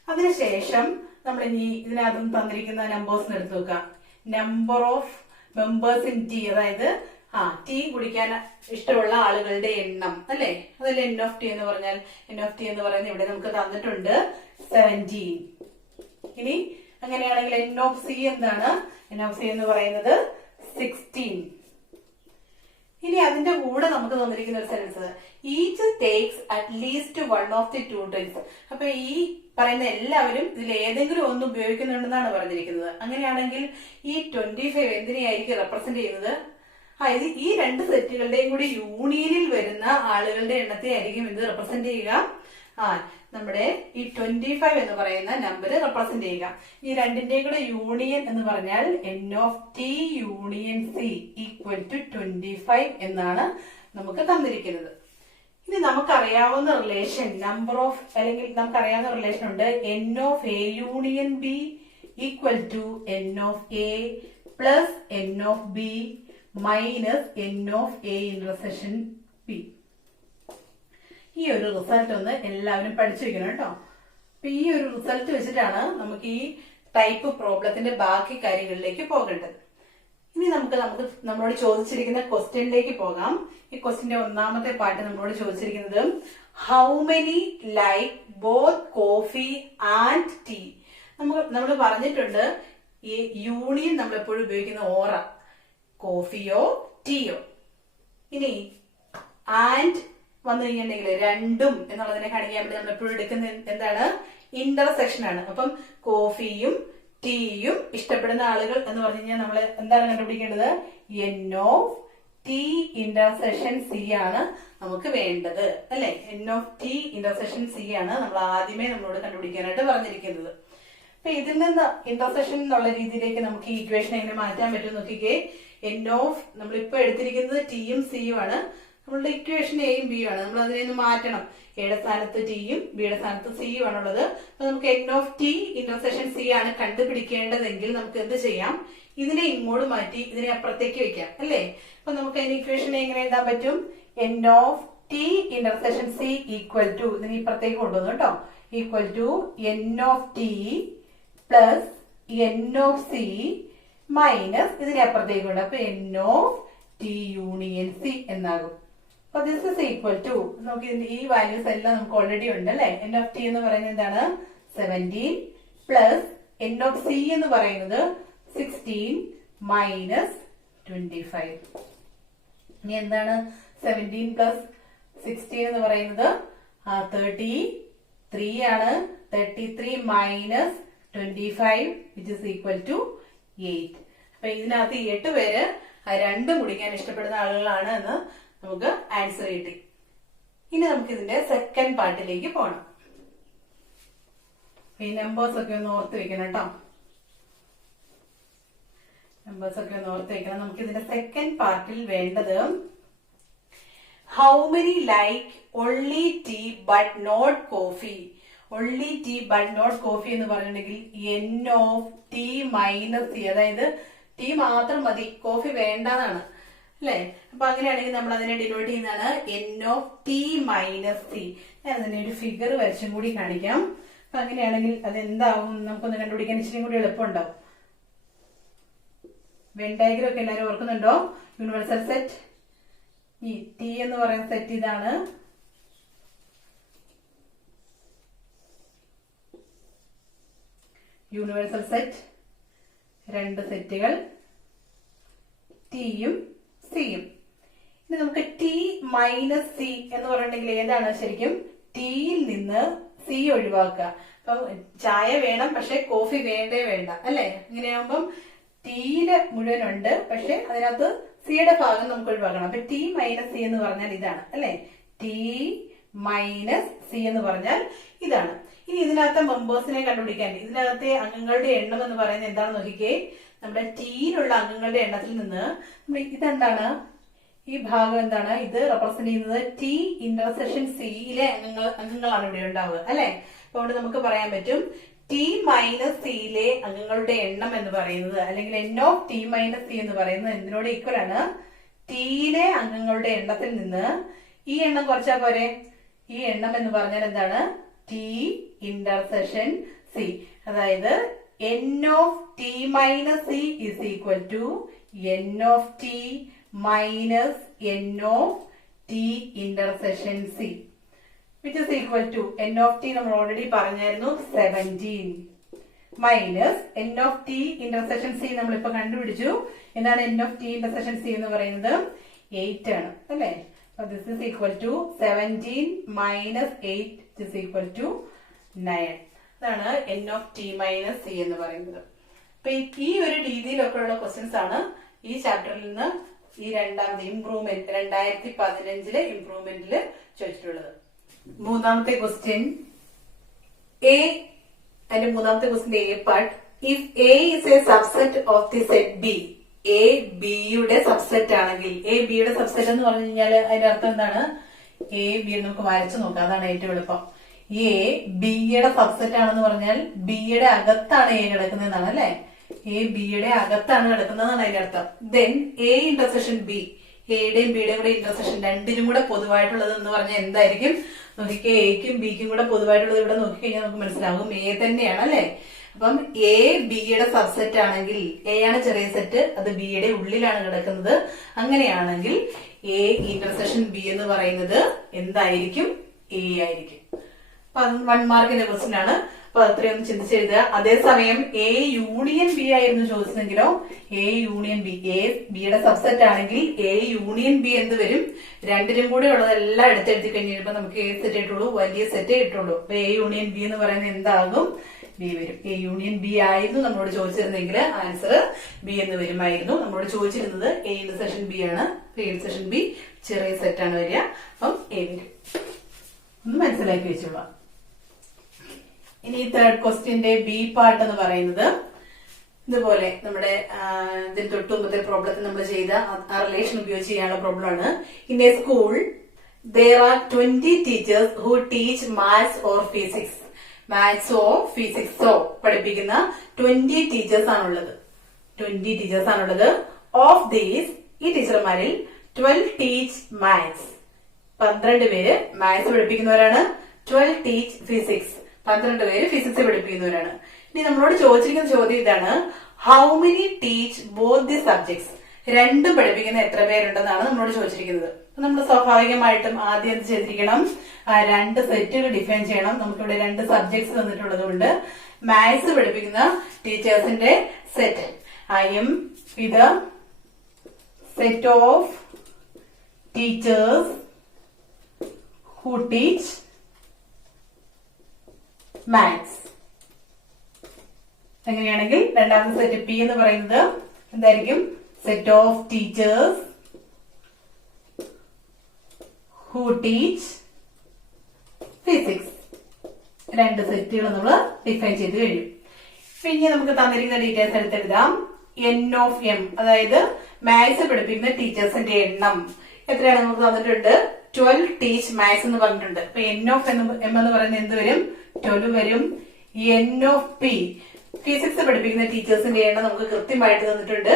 അതിനുശേഷം നമ്മൾ ഇനി ഇതിനകത്ത് തന്നിരിക്കുന്ന നമ്പേഴ്സിന് എടുത്ത് നോക്കുക. Number of members in T, അതായത് ടീ കുടിക്കാൻ ഇഷ്ടമുള്ള ആളുകളുടെ എണ്ണം അല്ലെ. അതല്ലേ എൻ ഓഫ് ടി എന്ന് പറഞ്ഞാൽ. എൻ ഓഫ് ടി എന്ന് പറയുന്നത് ഇവിടെ നമുക്ക് തന്നിട്ടുണ്ട് 17. ഇനി അങ്ങനെയാണെങ്കിൽ n of c എന്താണ്? n of c എന്ന് പറയുന്നത് 16. ഇനി അതിന്റെ കൂടെ നമുക്ക് തന്നിരിക്കുന്ന ഒരു sense, each takes at least one of the two drinks. അപ്പൊ ഈ പറയുന്ന എല്ലാവരും ഇതിൽ ഏതെങ്കിലും ഒന്ന് ഉപയോഗിക്കുന്നുണ്ടെന്നാണ് പറഞ്ഞിരിക്കുന്നത്. അങ്ങനെയാണെങ്കിൽ ഈ 25 എന്തിനെയായിരിക്കും റെപ്രസെന്റ് ചെയ്യുന്നത്? ഇത് ഈ രണ്ട് സെറ്റുകളുടെയും കൂടി യൂണിയനിൽ വരുന്ന ആളുകളുടെ എണ്ണത്തെ ആയിരിക്കും ഇത് റെപ്രസെന്റ് ചെയ്യുക. നമ്മുടെ ഈ 25 എന്ന് പറയുന്ന നമ്പർ റെപ്രസെന്റ് ചെയ്യുക. ഈ രണ്ടിന്റെയും കൂടെ യൂണിയൻ എന്ന് പറഞ്ഞാൽ n of t union c equal to 25 എന്നാണ് നമുക്ക് തന്നിരിക്കുന്നത്. ഇനി നമുക്കറിയാവുന്ന റിലേഷൻ നമ്പർ ഓഫ്, അല്ലെങ്കിൽ നമുക്കറിയാവുന്ന റിലേഷൻ ഉണ്ട്, n of a union b equal to n of a plus n of b minus n of a intersection b. ഈ ഒരു റിസൾട്ട് ഒന്ന് എല്ലാവരും പഠിച്ചു വെക്കണം കേട്ടോ. അപ്പൊ ഈ ഒരു റിസൾട്ട് വെച്ചിട്ടാണ് നമുക്ക് ഈ ടൈപ്പ് പ്രോബ്ലത്തിന്റെ ബാക്കി കാര്യങ്ങളിലേക്ക് പോകേണ്ടത്. ഇനി നമ്മളോട് ചോദിച്ചിരിക്കുന്ന ക്വസ്റ്റ്യനിലേക്ക് പോകാം. ഈ ക്വസ്റ്റ്യന്റെ ഒന്നാമത്തെ പാർട്ട് നമ്മളോട് ചോദിച്ചിരിക്കുന്നത് how many like both coffee and tea. നമ്മൾ പറഞ്ഞിട്ടുണ്ട് ഈ യൂണിയൻ നമ്മൾ എപ്പോഴും ഉപയോഗിക്കുന്ന ഓറ, കോഫിയോ ടീയോ. ഇനി ആൻഡ് വന്നു കഴിഞ്ഞിട്ടുണ്ടെങ്കിൽ രണ്ടും എന്നുള്ളതിനെ കാണിക്കാൻ വേണ്ടി നമ്മൾ എപ്പോഴും എടുക്കുന്ന എന്താണ്? ഇന്റർസെക്ഷൻ ആണ്. അപ്പം കോഫിയും ടീയും ഇഷ്ടപ്പെടുന്ന ആളുകൾ എന്ന് പറഞ്ഞു കഴിഞ്ഞാൽ നമ്മൾ എന്താണ് കണ്ടുപിടിക്കേണ്ടത്? n of t intersection c ആണ് നമുക്ക് വേണ്ടത്, അല്ലെ? n of t intersection c ആണ് നമ്മൾ ആദ്യമേ നമ്മളോട് കണ്ടുപിടിക്കാനായിട്ട് പറഞ്ഞിരിക്കുന്നത്. അപ്പൊ ഇതിൽ നിന്ന് ഇന്റർസെക്ഷൻ എന്നുള്ള രീതിയിലേക്ക് നമുക്ക് ഈ ഇക്വേഷൻ എങ്ങനെ മാറ്റാൻ പറ്റും നോക്കിക്കേ. n of നമ്മളിപ്പോ എടുത്തിരിക്കുന്നത് ടിയും സിയും ആണ്. നമ്മളുടെ ഇക്വേഷൻ എയും ബിയും ആണ്. നമ്മൾ അതിനെ ഒന്ന് മാറ്റണം. എയുടെ സ്ഥാനത്ത് ടിയും ബിയുടെ സ്ഥാനത്ത് സിയും ആണുള്ളത്. അപ്പൊ നമുക്ക് n of t intersection c ആണ് കണ്ടുപിടിക്കേണ്ടതെങ്കിൽ നമുക്ക് എന്ത് ചെയ്യാം? ഇതിനെ ഇങ്ങോട്ട് മാറ്റി ഇതിനെ അപ്പുറത്തേക്ക് വെക്കാം, അല്ലേ? അപ്പൊ നമുക്ക് അതിന് ഇക്വേഷൻ എങ്ങനെ എഴുതാൻ പറ്റും? n of t intersection c equal to, ഇതിനെ ഇപ്പുറത്തേക്ക് കൊണ്ടുവന്നു കേട്ടോ, equal to n of t plus n of c minus ഇതിനെ അപ്പുറത്തേക്ക് കൊണ്ട്, അപ്പൊ n of t union c എന്നാകും. അപ്പൊ ദിസ് ഇസ് ഈക്വൽ ടു, നമുക്ക് ഇതിന്റെ ഈ വാല്യൂസ് എല്ലാം നമുക്ക് ഓൾറെഡി ഉണ്ട്, അല്ലെ? n of t എന്ന് പറയുന്നത് എന്താണ്? 17 പ്ലസ് n of c എന്ന് പറയുന്നത് 16 മൈനസ് 25. ഇനി എന്താണ് 17 പ്ലസ് 16 എന്ന് പറയുന്നത് 33 ആണ്. 33 minus 25 which is equal to 8. അപ്പൊ ഇതിനകത്ത് 8 പേര് രണ്ട് മുടിക്കാൻ ഇഷ്ടപ്പെടുന്ന ആളുകളാണ് എന്ന് നമുക്ക് ആൻസർ കിട്ടി. ഇനി നമുക്ക് ഇതിന്റെ സെക്കൻഡ് പാർട്ടിലേക്ക് പോകണം. ഈ നമ്പേഴ്സ് ഒക്കെ ഒന്ന് ഓർത്ത് വെക്കണം കേട്ടോ. നമ്പേഴ്സ് ഒക്കെ ഒന്ന് ഓർത്ത് വെക്കണം. നമുക്ക് ഇതിന്റെ സെക്കൻഡ് പാർട്ടിൽ വേണ്ടത് how many like only tea but not coffee. Only tea but not coffee എന്ന് പറഞ്ഞിട്ടുണ്ടെങ്കിൽ n of t minus c, അതായത് ടീ മാത്രം മതി, കോഫി വേണ്ടെന്നാണ്, അല്ലെ? അപ്പൊ അങ്ങനെയാണെങ്കിൽ നമ്മൾ അതിനെ ഡിനോട്ട് ചെയ്യുന്നതാണ് n of t minus c. ഞാൻ അതിനെ ഒരു ഫിഗർ വരച്ചും കൂടി കാണിക്കാം. അപ്പൊ അങ്ങനെയാണെങ്കിൽ അത് എന്താവും നമുക്കൊന്ന് കണ്ടുപിടിക്കാൻ ഇച്ചിരി കൂടി എളുപ്പമുണ്ടാവും. വെൻ ഡയഗ്രം ഒക്കെ എല്ലാവരും ഓർക്കുന്നുണ്ടോ? യൂണിവേഴ്സൽ സെറ്റ്, ഈ ടി എന്ന് പറയുന്ന സെറ്റ് ഇതാണ്. യൂണിവേഴ്സൽ സെറ്റ്, രണ്ട് സെറ്റുകൾ ടിയും സിയും. ഇനി നമുക്ക് ടി മൈനസ് സി എന്ന് പറഞ്ഞിട്ടുണ്ടെങ്കിൽ ഏതാണ് ശരിക്കും? ടിയിൽ നിന്ന് സി ഒഴിവാക്കുക. അപ്പൊ ചായ വേണം പക്ഷെ കോഫി വേണ്ടേ വേണ്ട, അല്ലെ? ഇങ്ങനെയാകുമ്പം ടീയുടെ മുഴുവനുണ്ട് പക്ഷെ അതിനകത്ത് സിയുടെ ഭാഗം നമുക്ക് ഒഴിവാക്കണം. അപ്പൊ ടി മൈനസ് സി എന്ന് പറഞ്ഞാൽ ഇതാണ്, അല്ലെ? ടി മൈനസ് സി എന്ന് പറഞ്ഞാൽ ഇതാണ്. ഇനി ഇതിനകത്തെ മെമ്പേഴ്സിനെ കണ്ടുപിടിക്കാൻ ഇതിനകത്തെ അംഗങ്ങളുടെ എണ്ണം എന്ന് പറയുന്നത് എന്താണെന്ന് നോക്കിക്കേ. നമ്മുടെ ടീയിലുള്ള അംഗങ്ങളുടെ എണ്ണത്തിൽ നിന്ന് ഇതെന്താണ്? ഈ ഭാഗം എന്താണ്? ഇത് റെപ്രസെന്റ് ചെയ്യുന്നത് ടി ഇന്റർസെക്ഷൻ സിയിലെ അംഗങ്ങളാണ് ഇവിടെ ഉണ്ടാവുക, അല്ലെ? അപ്പൊ അതുകൊണ്ട് നമുക്ക് പറയാൻ പറ്റും ടി മൈനസ് സിയിലെ അംഗങ്ങളുടെ എണ്ണം എന്ന് പറയുന്നത്, അല്ലെങ്കിൽ n of t minus C എന്ന് പറയുന്നത് എന്തിനോട് ഈക്വൽ ആണ്? ടിയിലെ അംഗങ്ങളുടെ എണ്ണത്തിൽ നിന്ന് ഈ എണ്ണം കുറച്ചാൽ പോരെ? ഈ എണ്ണം എന്ന് പറഞ്ഞാൽ എന്താണ്? T intersection C. അതായത് n of t minus C is equal to n of t minus n of t intersection c, which is equal to n of t നമ്മൾ ഓൾറെഡി പറഞ്ഞായിരുന്നു 17. Minus N of T intersection C നമ്മളിപ്പോ കണ്ടുപിടിച്ചു. എന്താണ് N of T intersection C എന്ന് പറയുന്നത്? 8 ആണ് അല്ലെ. This is equal to 17 minus 8 is equal to 9. അതാണ് N of T minus C എന്ന് പറയുന്നത്. അപ്പൊ ഈ ഒരു രീതിയിലൊക്കെ ഉള്ള ക്വസ്റ്റ്യൻസ് ആണ് ഈ ചാപ്റ്ററിൽ നിന്ന് ഈ രണ്ടാമത്തെ ഇംപ്രൂവ്മെന്റ് 2015 ഇംപ്രൂവ്മെന്റിൽ ചോദിച്ചിട്ടുള്ളത്. മൂന്നാമത്തെ ക്വസ്റ്റ്യൻ എ. അതിന്റെ മൂന്നാമത്തെ question A part. If A is A subset of the set B, A ബിയുടെ സബ്സെറ്റ് ആണെങ്കിൽ, എ ബിയുടെ സബ്സെറ്റ് എന്ന് പറഞ്ഞു കഴിഞ്ഞാൽ അതിന്റെ അർത്ഥം എന്താണ്? എ ബി നമുക്ക് വരച്ചു നോക്കാം, അതാണ് ഏറ്റവും എളുപ്പം. എ ബിയുടെ സബ്സെറ്റ് ആണെന്ന് പറഞ്ഞാൽ ബിയുടെ അകത്താണ് എ കിടക്കുന്നതെന്നാണ് അല്ലെ. എ ബിയുടെ അകത്താണ് കിടക്കുന്നതാണ് അതിന്റെ അർത്ഥം. ദെൻ എ ഇന്റർസെക്ഷൻ ബി, എയുടെയും ബിയുടെയും കൂടെ ഇന്റർസെക്ഷൻ രണ്ടിനും കൂടെ പൊതുവായിട്ടുള്ളത് എന്ന് പറഞ്ഞാൽ എന്തായിരിക്കും? നോക്കിക്കേ, എക്കും ബിക്കും കൂടെ പൊതുവായിട്ടുള്ളത് ഇവിടെ നോക്കിക്കഴിഞ്ഞാൽ നമുക്ക് മനസ്സിലാകും എ തന്നെയാണ് അല്ലെ. അപ്പം എ ബിയുടെ സബ്സെറ്റ് ആണെങ്കിൽ, എ ആണ് ചെറിയ സെറ്റ്, അത് ബിയുടെ ഉള്ളിലാണ് കിടക്കുന്നത്. അങ്ങനെയാണെങ്കിൽ എ ഇന്റർസെക്ഷൻ ബി എന്ന് പറയുന്നത് എന്തായിരിക്കും? എ ആയിരിക്കും. അപ്പൊ അത് 1 മാർക്കിന്റെ ക്വസ്റ്റ്യൻ ആണ്. അപ്പൊ അത്രയൊന്നും ചിന്തിച്ചെഴുതുക. അതേസമയം എ യൂണിയൻ ബി ആയിരുന്നു ചോദിച്ചെങ്കിലോ, എ യൂണിയൻ ബി, എ ബിയുടെ സബ്സെറ്റ് ആണെങ്കിൽ എ യൂണിയൻ ബി എന്ത് വരും? രണ്ടിനും കൂടെ ഉള്ളതെല്ലാം എടുത്തെഴുതി കഴിഞ്ഞപ്പോ നമുക്ക് ഏത് സെറ്റ് കിട്ടുള്ളൂ? വലിയ സെറ്റ് കിട്ടുള്ളൂ. അപ്പൊ എ യൂണിയൻ ബി എന്ന് പറയുന്നത് എന്താകും? ബി വരും. എ യൂണിയൻ ബി ആയിരുന്നു നമ്മളോട് ചോദിച്ചിരുന്നെങ്കിൽ ആൻസർ ബി എന്ന് വരുമായിരുന്നു. നമ്മളോട് ചോദിച്ചിരുന്നത് എ ഇന്റർസെക്ഷൻ ബി ആണ്. എ ഇന്റർസെക്ഷൻ ബി ചെറിയ സെറ്റ് ആണ് വരിക. അപ്പം എ വരും. ഒന്ന് മനസ്സിലാക്കി വെച്ചോളാം. ഇനി തേർഡ് ക്വസ്റ്റ്യന്റെ ബി പാർട്ട് എന്ന് പറയുന്നത് ഇതുപോലെ നമ്മുടെ ഇതിന് തൊട്ട് മുമ്പത്തെ പ്രോബ്ലത്തിൽ നമ്മൾ ചെയ്ത ആ റിലേഷൻ ഉപയോഗിച്ച് ചെയ്യാനുള്ള പ്രോബ്ലം ആണ്. In A school there are 20 teachers who teach maths or physics. മാത്സോ ഫിസിക്സോ പഠിപ്പിക്കുന്ന 20 ടീച്ചേഴ്സ് ആണുള്ളത്. 20 ടീച്ചേഴ്സ് ആണുള്ളത്. ഓഫ് ദീസ്, ഈ ടീച്ചർമാരിൽ 12 ടീച്ച് മാത്സ്, 12 പേര് മാത്സ് പഠിപ്പിക്കുന്നവരാണ്. 12 ടീച്ച് ഫിസിക്സ്, 12 പേര് ഫിസിക്സ് പഠിപ്പിക്കുന്നവരാണ്. ഇനി നമ്മളോട് ചോദിച്ചിരിക്കുന്ന ചോദ്യം ഇതാണ്, how many teach both the subjects? രണ്ടും പഠിപ്പിക്കുന്ന എത്ര പേരുണ്ടെന്നാണ് നമ്മളോട് ചോദിച്ചിരിക്കുന്നത്. നമ്മൾ സ്വാഭാവികമായിട്ടും ആദ്യം എന്ത് ചെയ്തിരിക്കണം? 2 സെറ്റുകൾ ഡിഫൈൻ ചെയ്യണം. നമുക്കിവിടെ 2 സബ്ജക്ട്സ് തന്നിട്ടുള്ളത് കൊണ്ട് മാത്സ് പഠിപ്പിക്കുന്ന ടീച്ചേഴ്സിന്റെ സെറ്റ് എം ഇത് set of teachers who teach maths. അങ്ങനെയാണെങ്കിൽ രണ്ടാമത്തെ സെറ്റ് പി എന്ന് പറയുന്നത് എന്തായിരിക്കും? Set of teachers who teach physics. 2 സെറ്റുകൾ നമ്മൾ ഡിഫൈൻ ചെയ്ത് കഴിഞ്ഞു. പിന്നെ നമുക്ക് തന്നിരിക്കുന്ന ഡീറ്റെയിൽസ് എടുത്തെഴുതാം. എൻ ഓഫ് എം, അതായത് മാത്സ് പഠിപ്പിക്കുന്ന ടീച്ചേഴ്സിന്റെ എണ്ണം എത്രയാണ് നമുക്ക് തന്നിട്ടുണ്ട്? 12 ടീച്ച് മാത്സ് എന്ന് പറഞ്ഞിട്ടുണ്ട്. അപ്പൊ എൻ ഓഫ് എം എന്ന് പറയുന്നത് എന്ത് വരും? 12 വരും. എൻ ഓഫ് പി, ഫിസിക്സ് പഠിപ്പിക്കുന്ന ടീച്ചേഴ്സിന്റെ എണ്ണം നമുക്ക് കൃത്യമായിട്ട് തന്നിട്ടുണ്ട്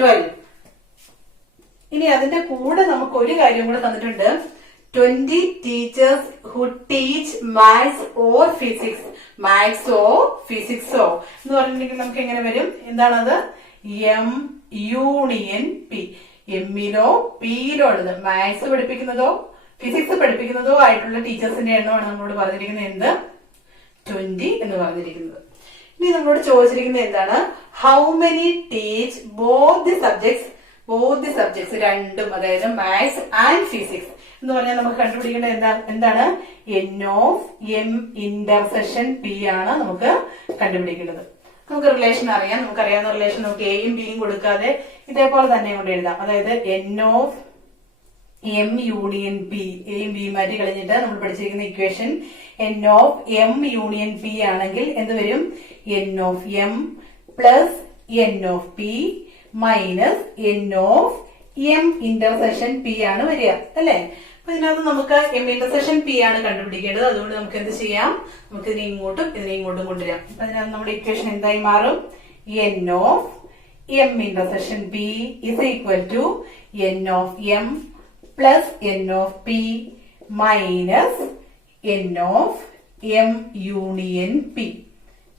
12. ഇനി അതിന്റെ കൂടെ നമുക്ക് ഒരു കാര്യം കൂടെ തന്നിട്ടുണ്ട്, 20 teachers who teach maths or physics. മാത്സോ ഫിസിക്സോ എന്ന് പറഞ്ഞിട്ടുണ്ടെങ്കിൽ നമുക്ക് എങ്ങനെ വരും? എന്താണത്? M union P. എമ്മിലോ പിയിലോ ഉള്ളത് മാത്സ് പഠിപ്പിക്കുന്നതോ ഫിസിക്സ് പഠിപ്പിക്കുന്നതോ ആയിട്ടുള്ള ടീച്ചേഴ്സിന്റെ എണ്ണമാണ് നമ്മളോട് പറഞ്ഞിരിക്കുന്നത് എന്ത്? 20 എന്ന് പറഞ്ഞിരിക്കുന്നത്. ഇനി നമ്മളോട് ചോദിച്ചിരിക്കുന്നത് എന്താണ്? How many teach both the subjects? Both the subjects രണ്ടും, അതായത് മാത്സ് ആൻഡ് ഫിസിക്സ് എന്ന് പറഞ്ഞാൽ നമുക്ക് കണ്ടുപിടിക്കേണ്ടത് എന്താണ്? N of M intersection P ആണ് നമുക്ക് കണ്ടുപിടിക്കേണ്ടത്. നമുക്ക് റിലേഷൻ അറിയാം. നമുക്കറിയാവുന്ന റിലേഷൻ നമുക്ക് എയും ബിയും കൊടുക്കാതെ ഇതേപോലെ തന്നെ കൊണ്ട് എഴുതാം. അതായത് n of M union P, എയും ബിയും മാറ്റി കളഞ്ഞിട്ട് നമ്മൾ പഠിച്ചിരിക്കുന്ന equation n of M union P ആണെങ്കിൽ എന്ത് വരും? N of M plus N of P minus N of M intersection P ആണ് വരിക അല്ലെ. അപ്പൊ ഇതിനകത്ത് നമുക്ക് എം ഇന്റർസെക്ഷൻ പി ആണ് കണ്ടുപിടിക്കേണ്ടത്. അതുകൊണ്ട് നമുക്ക് എന്ത് ചെയ്യാം? നമുക്ക് ഇതിനെ ഇങ്ങോട്ടും കൊണ്ടുവരാം. അപ്പൊ അതിനകത്ത് നമ്മുടെ ഇക്വേഷൻ എന്തായി മാറും? N of M intersection P is equal to N of M plus N of P minus N of M union P.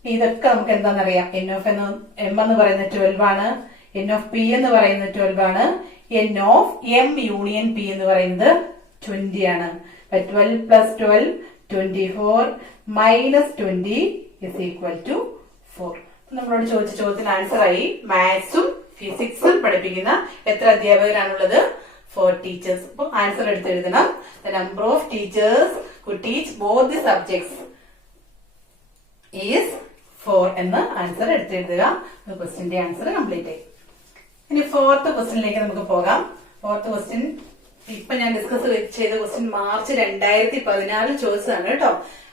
ഇതൊക്കെ നമുക്ക് എന്താണെന്നറിയാം. എൻ ഓഫ് എം എന്ന് പറയുന്നത് 12 ആണ്. എൻ ഓഫ് പി എന്ന് പറയുന്നത് 12 ആണ്. N of M union P എന്ന് പറയുന്നത് 20 ആണ്. 12 plus 12 24 minus 20 is equal to 4. നമ്മളോട് ചോദിച്ച ചോദ്യത്തിന് ആൻസർ ആയി. മാത്സും ഫിസിക്സും പഠിപ്പിക്കുന്ന എത്ര അധ്യാപകരാണുള്ളത്? 4 ടീച്ചേഴ്സ്. അപ്പൊ ആൻസർ എടുത്തെഴുതണം. The number of teachers who teach both the subjects is 4 എന്ന് ആൻസർ എടുത്തെഴുതുക. ക്വസ്റ്റ്യന്റെ ആൻസർ കംപ്ലീറ്റ് ആയി. ഇനി 4th ക്വസ്റ്റ്യനിലേക്ക് നമുക്ക് പോകാം. 4th ക്വസ്റ്റ്യൻ ഇപ്പൊ ഞാൻ ഡിസ്കസ് ചെയ്ത ക്വസ്റ്റ്യൻ മാർച്ച് 2014 ചോദിച്ചതാണ് കേട്ടോ.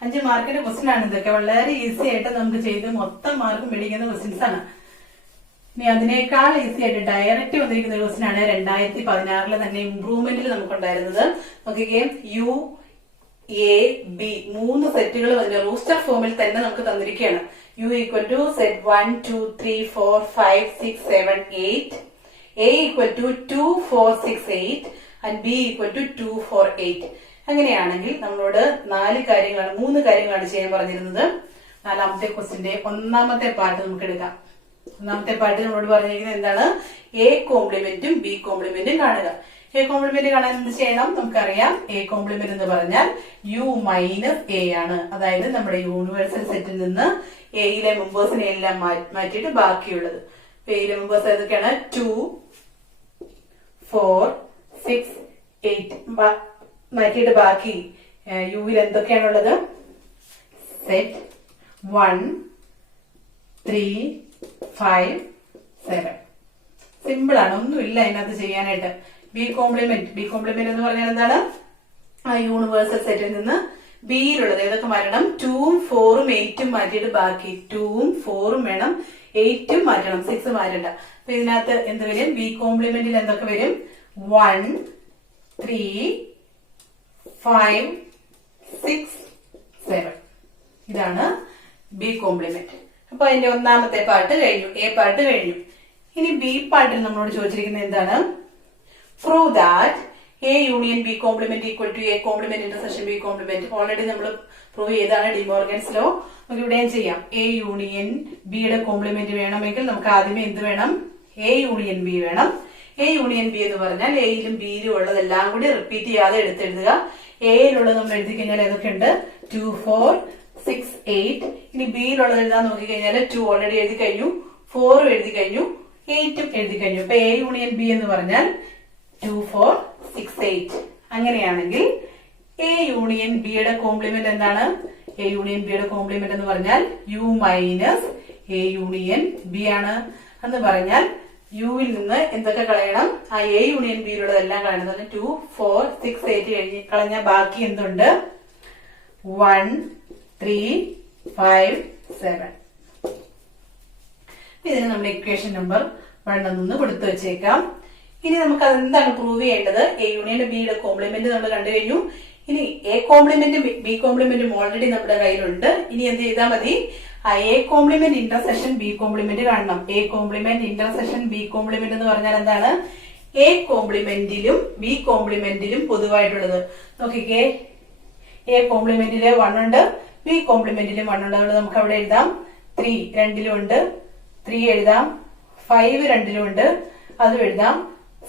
5 മാർക്കിന്റെ ക്വസ്റ്റ്യൻ ആണ് ഇതൊക്കെ. വളരെ ഈസി ആയിട്ട് നമുക്ക് ചെയ്ത് മൊത്തം മാർക്ക് മേടിക്കുന്ന ക്വസ്റ്റ്യൻസ് ആണ്. ഇനി അതിനേക്കാൾ ഈസി ആയിട്ട് ഡയറക്റ്റ് വന്നിരിക്കുന്ന ക്വസ്റ്റ്യൻ ആണ് 2016 തന്നെ ഇംപ്രൂവ്മെന്റിൽ നമുക്കുണ്ടായിരുന്നത്. നോക്കിക്കേ, യു എ ബി 3 സെറ്റുകൾ റൂസ്റ്റർ ഫോമിൽ തന്നെ നമുക്ക് തന്നിരിക്കുകയാണ്. U equal to set 1 2 3 4 5 6 7 8, A equal to 2 4 6 8 and B equal to 2 4 8. അങ്ങനെയാണെങ്കിൽ നമ്മളോട് 3 കാര്യങ്ങളാണ് ചെയ്യാൻ പറഞ്ഞിരുന്നത്. 4ാമത്തെ ക്വസ്റ്റ്യന്റെ 1ാമത്തെ പാർട്ട് നമുക്ക് എടുക്കാം. 1ാമത്തെ പാർട്ട് നമ്മളോട് പറഞ്ഞിരിക്കുന്നത് എന്താണ്? എ കോംപ്ലിമെന്റും ബി കോംപ്ലിമെന്റും കാണുക. എ കോംപ്ലിമെന്റ് കാണാൻ എന്ത് ചെയ്യണം? നമുക്കറിയാം, എ കോംപ്ലിമെന്റ് എന്ന് പറഞ്ഞാൽ യു മൈനസ് എ ആണ്. അതായത് നമ്മുടെ യൂണിവേഴ്സൽ സെറ്റിൽ നിന്ന് എയിലെ മെമ്പേഴ്സിനെ എല്ലാം മാറ്റിയിട്ട് ബാക്കിയുള്ളത്. എയിലെ മെമ്പേഴ്സ് ഏതൊക്കെയാണ്? 2 4 6 8 മാറ്റിയിട്ട് ബാക്കി യുവിൽ എന്തൊക്കെയാണുള്ളത്? സെറ്റ് 1 3 5 7. സിമ്പിൾ ആണ്, ഒന്നുമില്ല അതിനകത്ത് ചെയ്യാനായിട്ട്. ബി കോംപ്ലിമെന്റ് എന്ന് പറഞ്ഞാൽ എന്താണ്? ആ യൂണിവേഴ്സൽ സെറ്റിൽ നിന്ന് ബിയിലുള്ളത് ഏതൊക്കെ മാറ്റണം? 2ഉം 4ഉം 8ഉം മാറ്റിയിട്ട് ബാക്കി 2ഉം 4ഉം വേണം, 8ഉം മാറ്റണം, 6 മാറ്റണ്ട. അപ്പൊ ഇതിനകത്ത് എന്ത് വരും? ബി കോംപ്ലിമെന്റിൽ എന്തൊക്കെ വരും? 1 3 5 6 7. ഇതാണ് ബി കോംപ്ലിമെന്റ്. അപ്പൊ അതിന്റെ 1ാമത്തെ പാർട്ട് കഴിഞ്ഞു, എ പാർട്ട് കഴിഞ്ഞു. ഇനി ബി പാർട്ടിൽ നമ്മളോട് ചോദിച്ചിരിക്കുന്നത് എന്താണ്? Prove that A union B complement equal to A complement intersection B complement. Already നമ്മൾ പ്രൂവ് ചെയ്താണ് ഡിമോർഗൻസ് ലോ. നമുക്ക് ഇവിടെയും ചെയ്യാം. എ യൂണിയൻ ബിയുടെ കോംപ്ലിമെന്റ് വേണമെങ്കിൽ നമുക്ക് ആദ്യമേ എന്ത് വേണം? എ യൂണിയൻ ബി വേണം. എ യൂണിയൻ ബി എന്ന് പറഞ്ഞാൽ എയിലും ബിയിലും ഉള്ളതെല്ലാം കൂടി റിപ്പീറ്റ് ചെയ്യാതെ എടുത്തെഴുതുക. എയിലുള്ളത് നമ്മൾ എഴുതി കഴിഞ്ഞാൽ ഏതൊക്കെയുണ്ട്? 2 4 6 8. ഇനി ബിയിലുള്ളത് എഴുതാൻ നോക്കിക്കഴിഞ്ഞാൽ 2 ഓൾറെഡി എഴുതി കഴിഞ്ഞു, 4 എഴുതി കഴിഞ്ഞു, 8ഉം എഴുതി കഴിഞ്ഞു. അപ്പൊ എ യൂണിയൻ ബി എന്ന് പറഞ്ഞാൽ 2 4 6 8. അങ്ങനെയാണെങ്കിൽ എ യൂണിയൻ ബിയുടെ കോംപ്ലിമെന്റ് എന്താണ്? എ യൂണിയൻ ബിയുടെ കോംപ്ലിമെന്റ് എന്ന് പറഞ്ഞാൽ U minus A union B ആണ്. എന്ന് പറഞ്ഞാൽ യുവിൽ നിന്ന് എന്തൊക്കെ കളയണം? ആ എ യൂണിയൻ ബിയിലുള്ളതെല്ലാം കളയണം. 2 4 6 8 കളഞ്ഞാൽ ബാക്കി എന്തുണ്ട്? 1 3 5 7. ഇതിന് നമ്മൾ ഇക്വേഷൻ നമ്പർ 1 ഒന്ന് കൊടുത്തു വെച്ചേക്കാം. ഇനി നമുക്ക് അതെന്താണ് പ്രൂവ് ചെയ്യേണ്ടത്? എ യൂണിയൻ ബിയുടെ കോംപ്ലിമെന്റ് നമ്മൾ കണ്ടു കഴിഞ്ഞു. ഇനി എ കോംപ്ലിമെന്റും ബി കോംപ്ലിമെന്റും ഓൾറെഡി നമ്മുടെ കയ്യിലുണ്ട്. ഇനി എന്ത് ചെയ്താൽ മതി? ആ A complement intersection B complement കാണണം. A complement intersection B complement എന്ന് പറഞ്ഞാൽ എന്താണ്? എ കോംപ്ലിമെന്റിലും ബി കോംപ്ലിമെന്റിലും പൊതുവായിട്ടുള്ളത്. നോക്കിക്കേ, എ കോംപ്ലിമെന്റില് 1 ഉണ്ട്, ബി കോംപ്ലിമെന്റിലും 1 ഉണ്ട്. അതുകൊണ്ട് നമുക്ക് അവിടെ എഴുതാം 3 രണ്ടിലും ഉണ്ട്, 3 എഴുതാം, 5 രണ്ടിലും ഉണ്ട്, അതും എഴുതാം,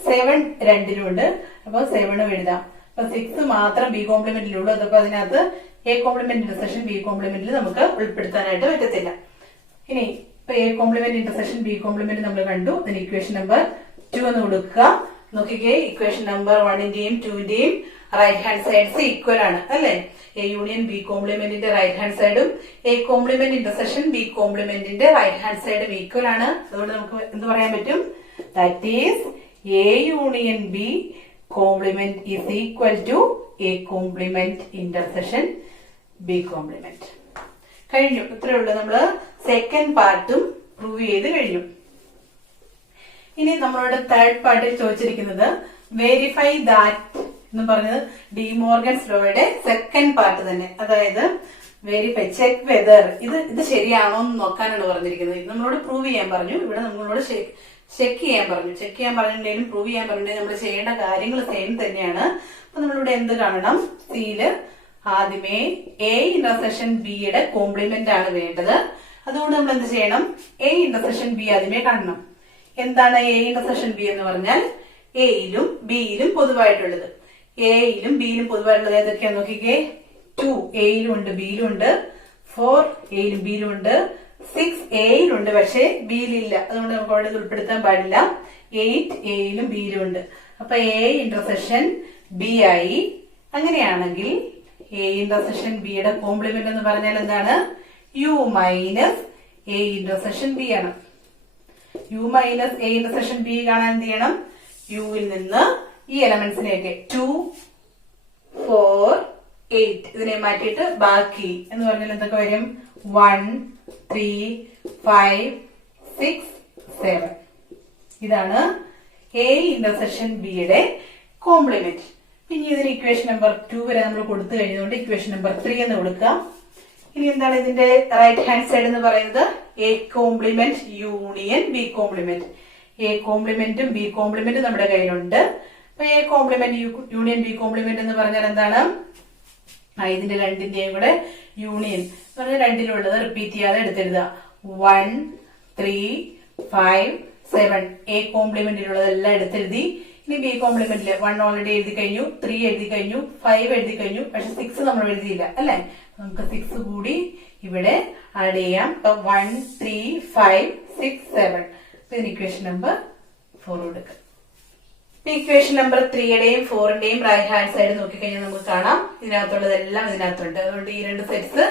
7 രണ്ടിലും ഉണ്ട്, അപ്പൊ 7ഉം എഴുതാം. അപ്പൊ 6 മാത്രം ബി കോംപ്ലിമെന്റിലുള്ളൂ. അതപ്പോ അതിനകത്ത് എ കോംപ്ലിമെന്റ് ഇന്റർസെക്ഷൻ ബി കോംപ്ലിമെന്റിൽ നമുക്ക് ഉൾപ്പെടുത്താനായിട്ട് പറ്റത്തില്ല. ഇനി ഇപ്പൊ A complement intersection B complement നമ്മൾ കണ്ടു. അതിന് ഇക്വേഷൻ നമ്പർ 2 എന്ന് കൊടുക്കുക. നോക്കിക്കേ, ഇക്വേഷൻ നമ്പർ 1ന്റെയും 2ന്റെയും റൈറ്റ് ഹാൻഡ് സൈഡ്സ് ഈക്വൽ ആണ് അല്ലെ? എ യൂണിയൻ ബി കോംപ്ലിമെന്റിന്റെ റൈറ്റ് ഹാൻഡ് സൈഡും എ കോംപ്ലിമെന്റ് ഇന്റർസെക്ഷൻ ബി കോംപ്ലിമെന്റിന്റെ റൈറ്റ് ഹാൻഡ് സൈഡും ഈക്വൽ ആണ്. അതുകൊണ്ട് നമുക്ക് എന്ത് പറയാൻ പറ്റും? That is A union B complement is equal to A complement intersection B complement. കഴിഞ്ഞു. ഇത്രയേ ഉള്ളൂ. നമ്മള് സെക്കൻഡ് പാർട്ടും പ്രൂവ് ചെയ്ത് കഴിഞ്ഞു. ഇനി നമ്മളോട് തേർഡ് പാർട്ടിൽ ചോദിച്ചിരിക്കുന്നത് വെരിഫൈ ദാറ്റ് എന്ന് പറഞ്ഞത് ഡിമോർഗൻസ് ലോയുടെ സെക്കൻഡ് പാർട്ട് തന്നെ. അതായത് വെരിഫൈ, ചെക്ക് വെദർ ഇത് ശരിയാണോ എന്ന് നോക്കാനാണ് പറഞ്ഞിരിക്കുന്നത്. ഇത് നമ്മളോട് പ്രൂവ് ചെയ്യാൻ പറഞ്ഞു. ഇവിടെ നമ്മളോട് ചെക്ക് ചെയ്യാൻ പറഞ്ഞു. ചെക്ക് ചെയ്യാൻ പറഞ്ഞിട്ടുണ്ടെങ്കിലും പ്രൂവ് ചെയ്യാൻ പറഞ്ഞിട്ടുണ്ടെങ്കിൽ നമ്മൾ ചെയ്യേണ്ട കാര്യങ്ങൾ സെയിം തന്നെയാണ്. അപ്പൊ നമ്മളിവിടെ എന്ത് കാണണം? സിയില് ആദ്യമേ എ ഇന്റർസെക്ഷൻ ബിയുടെ കോംപ്ലിമെന്റ് ആണ് വേണ്ടത്. അതുകൊണ്ട് നമ്മൾ എന്ത് ചെയ്യണം? എ ഇന്റർസെക്ഷൻ ബി ആദ്യമേ കാണണം. എന്താണ് എ ഇന്റർസെക്ഷൻ ബി എന്ന് പറഞ്ഞാൽ? എയിലും ബിയിലും പൊതുവായിട്ടുള്ളത്. എയിലും ബിയിലും പൊതുവായിട്ടുള്ളത് ഏതൊക്കെയാന്ന് നോക്കിക്കേ. 2 എയിലും ഉണ്ട് ബിയിലും ഉണ്ട്, 4 എയിലും ബിയിലും ഉണ്ട്, 6 എയിലുണ്ട്, പക്ഷെ ബിയിലില്ല. അതുകൊണ്ട് നമുക്ക് അവിടെ ഉൾപ്പെടുത്താൻ പാടില്ല. 8 എയിലും ബിയിലും ഉണ്ട്. അപ്പൊ എ ഇന്റർസെക്ഷൻ ബി ആയി. അങ്ങനെയാണെങ്കിൽ എ ഇന്റർസെക്ഷൻ ബിയുടെ കോംപ്ലിമെന്റ് എന്ന് പറഞ്ഞാൽ എന്താണ്? U minus A intersection B ആണ്. U minus A intersection B കാണാൻ എന്ത് ചെയ്യണം? യുവിൽ നിന്ന് ഈ എലമെന്റ്സിനെയൊക്കെ 2, 4, 8 ഇതിനെ മാറ്റിയിട്ട് ബാക്കി എന്ന് പറഞ്ഞാൽ എന്തൊക്കെ വരും? 1, 3, 5, 6, 7. ഇതാണ് എ ഇന്റർസെക്ഷൻ ബിയുടെ കോംപ്ലിമെന്റ്. ഇനി ഇതിന് ഇക്വേഷൻ നമ്പർ 2 വരെ നമ്മൾ കൊടുത്തു കഴിഞ്ഞതുകൊണ്ട് ഇക്വേഷൻ നമ്പർ 3 എന്ന് കൊടുക്കാം. ഇനി എന്താണ് ഇതിന്റെ റൈറ്റ് ഹാൻഡ് സൈഡ് എന്ന് പറയുന്നത്? A complement union B complement. A കോംപ്ലിമെന്റും ബി കോംപ്ലിമെന്റും നമ്മുടെ കയ്യിലുണ്ട്. അപ്പൊ A complement union B complement എന്ന് പറഞ്ഞാൽ എന്താണ്? ഇതിന്റെ രണ്ടിന്റെയും കൂടെ യൂണിയൻ എന്ന് പറഞ്ഞാൽ രണ്ടിലുള്ളത് റിപ്പീറ്റ് ചെയ്യാതെ എടുത്തെഴുതുക. 1, 3, 5, 7 എ കോംപ്ലിമെന്റിലുള്ളതെല്ലാം എടുത്തെഴുതി. ഇനി ബി കോംപ്ലിമെന്റില് 1 ഓൾറെഡി എഴുതി കഴിഞ്ഞു, 3 എഴുതി കഴിഞ്ഞു, 5 എഴുതി കഴിഞ്ഞു, പക്ഷെ 6 നമ്മൾ എഴുതിയില്ല അല്ലെ? നമുക്ക് 6 കൂടി ഇവിടെ ആഡ് ചെയ്യാം. 1, 3, 5, 6, 7. ഇതിന് ഇക്വേഷൻ നമ്പർ 4 കൊടുക്കുക. ഇക്വേഷൻ നമ്പർ 3യുടെയും 4ന്റെയും റൈറ്റ് ഹാൻഡ് സൈഡ് നോക്കിക്കഴിഞ്ഞാൽ നമുക്ക് കാണാം ഇതിനകത്തുള്ളതെല്ലാം ഇതിനകത്തുണ്ട്. അതുകൊണ്ട് ഈ രണ്ട് സെറ്റ്സ്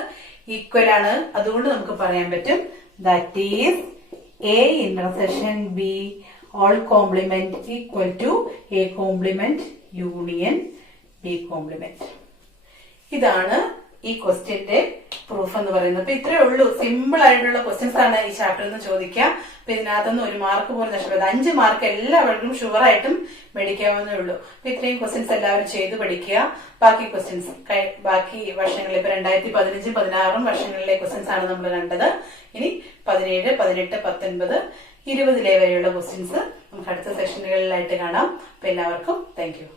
ഈക്വൽ ആണ്. അതുകൊണ്ട് നമുക്ക് പറയാൻ പറ്റും that is A intersection B all complement equal to A complement union B complement. ഇതാണ് ഈ ക്വസ്റ്റ്യന്റെ പ്രൂഫ് എന്ന് പറയുന്നത്. അപ്പൊ ഇത്രയേ ഉള്ളൂ. സിമ്പിൾ ആയിട്ടുള്ള ക്വസ്റ്റ്യൻസ് ആണ് ഈ ചാപ്റ്ററിൽ നിന്ന് ചോദിക്കാം. അപ്പൊ ഇതിനകത്തുനിന്ന് 1 മാർക്ക് പോലും നഷ്ടപ്പെടുന്നത് 5 മാർക്ക് എല്ലാവർക്കും ഷുവർ ആയിട്ടും മേടിക്കാവുന്നേ ഉള്ളൂ. അപ്പൊ ഇത്രയും ക്വസ്റ്റ്യൻസ് എല്ലാവരും ചെയ്ത് പഠിക്കുക. ബാക്കി ക്വസ്റ്റ്യൻസ് ബാക്കി വർഷങ്ങളിൽ ഇപ്പൊ 2015, 16 വർഷങ്ങളിലെ ക്വസ്റ്റ്യൻസ് ആണ് നമ്മൾ കണ്ടത്. ഇനി 17, 18, 19, 20 വരെയുള്ള ക്വസ്റ്റ്യൻസ് നമുക്ക് അടുത്ത സെഷനുകളിലായിട്ട് കാണാം. അപ്പൊ എല്ലാവർക്കും താങ്ക് യു.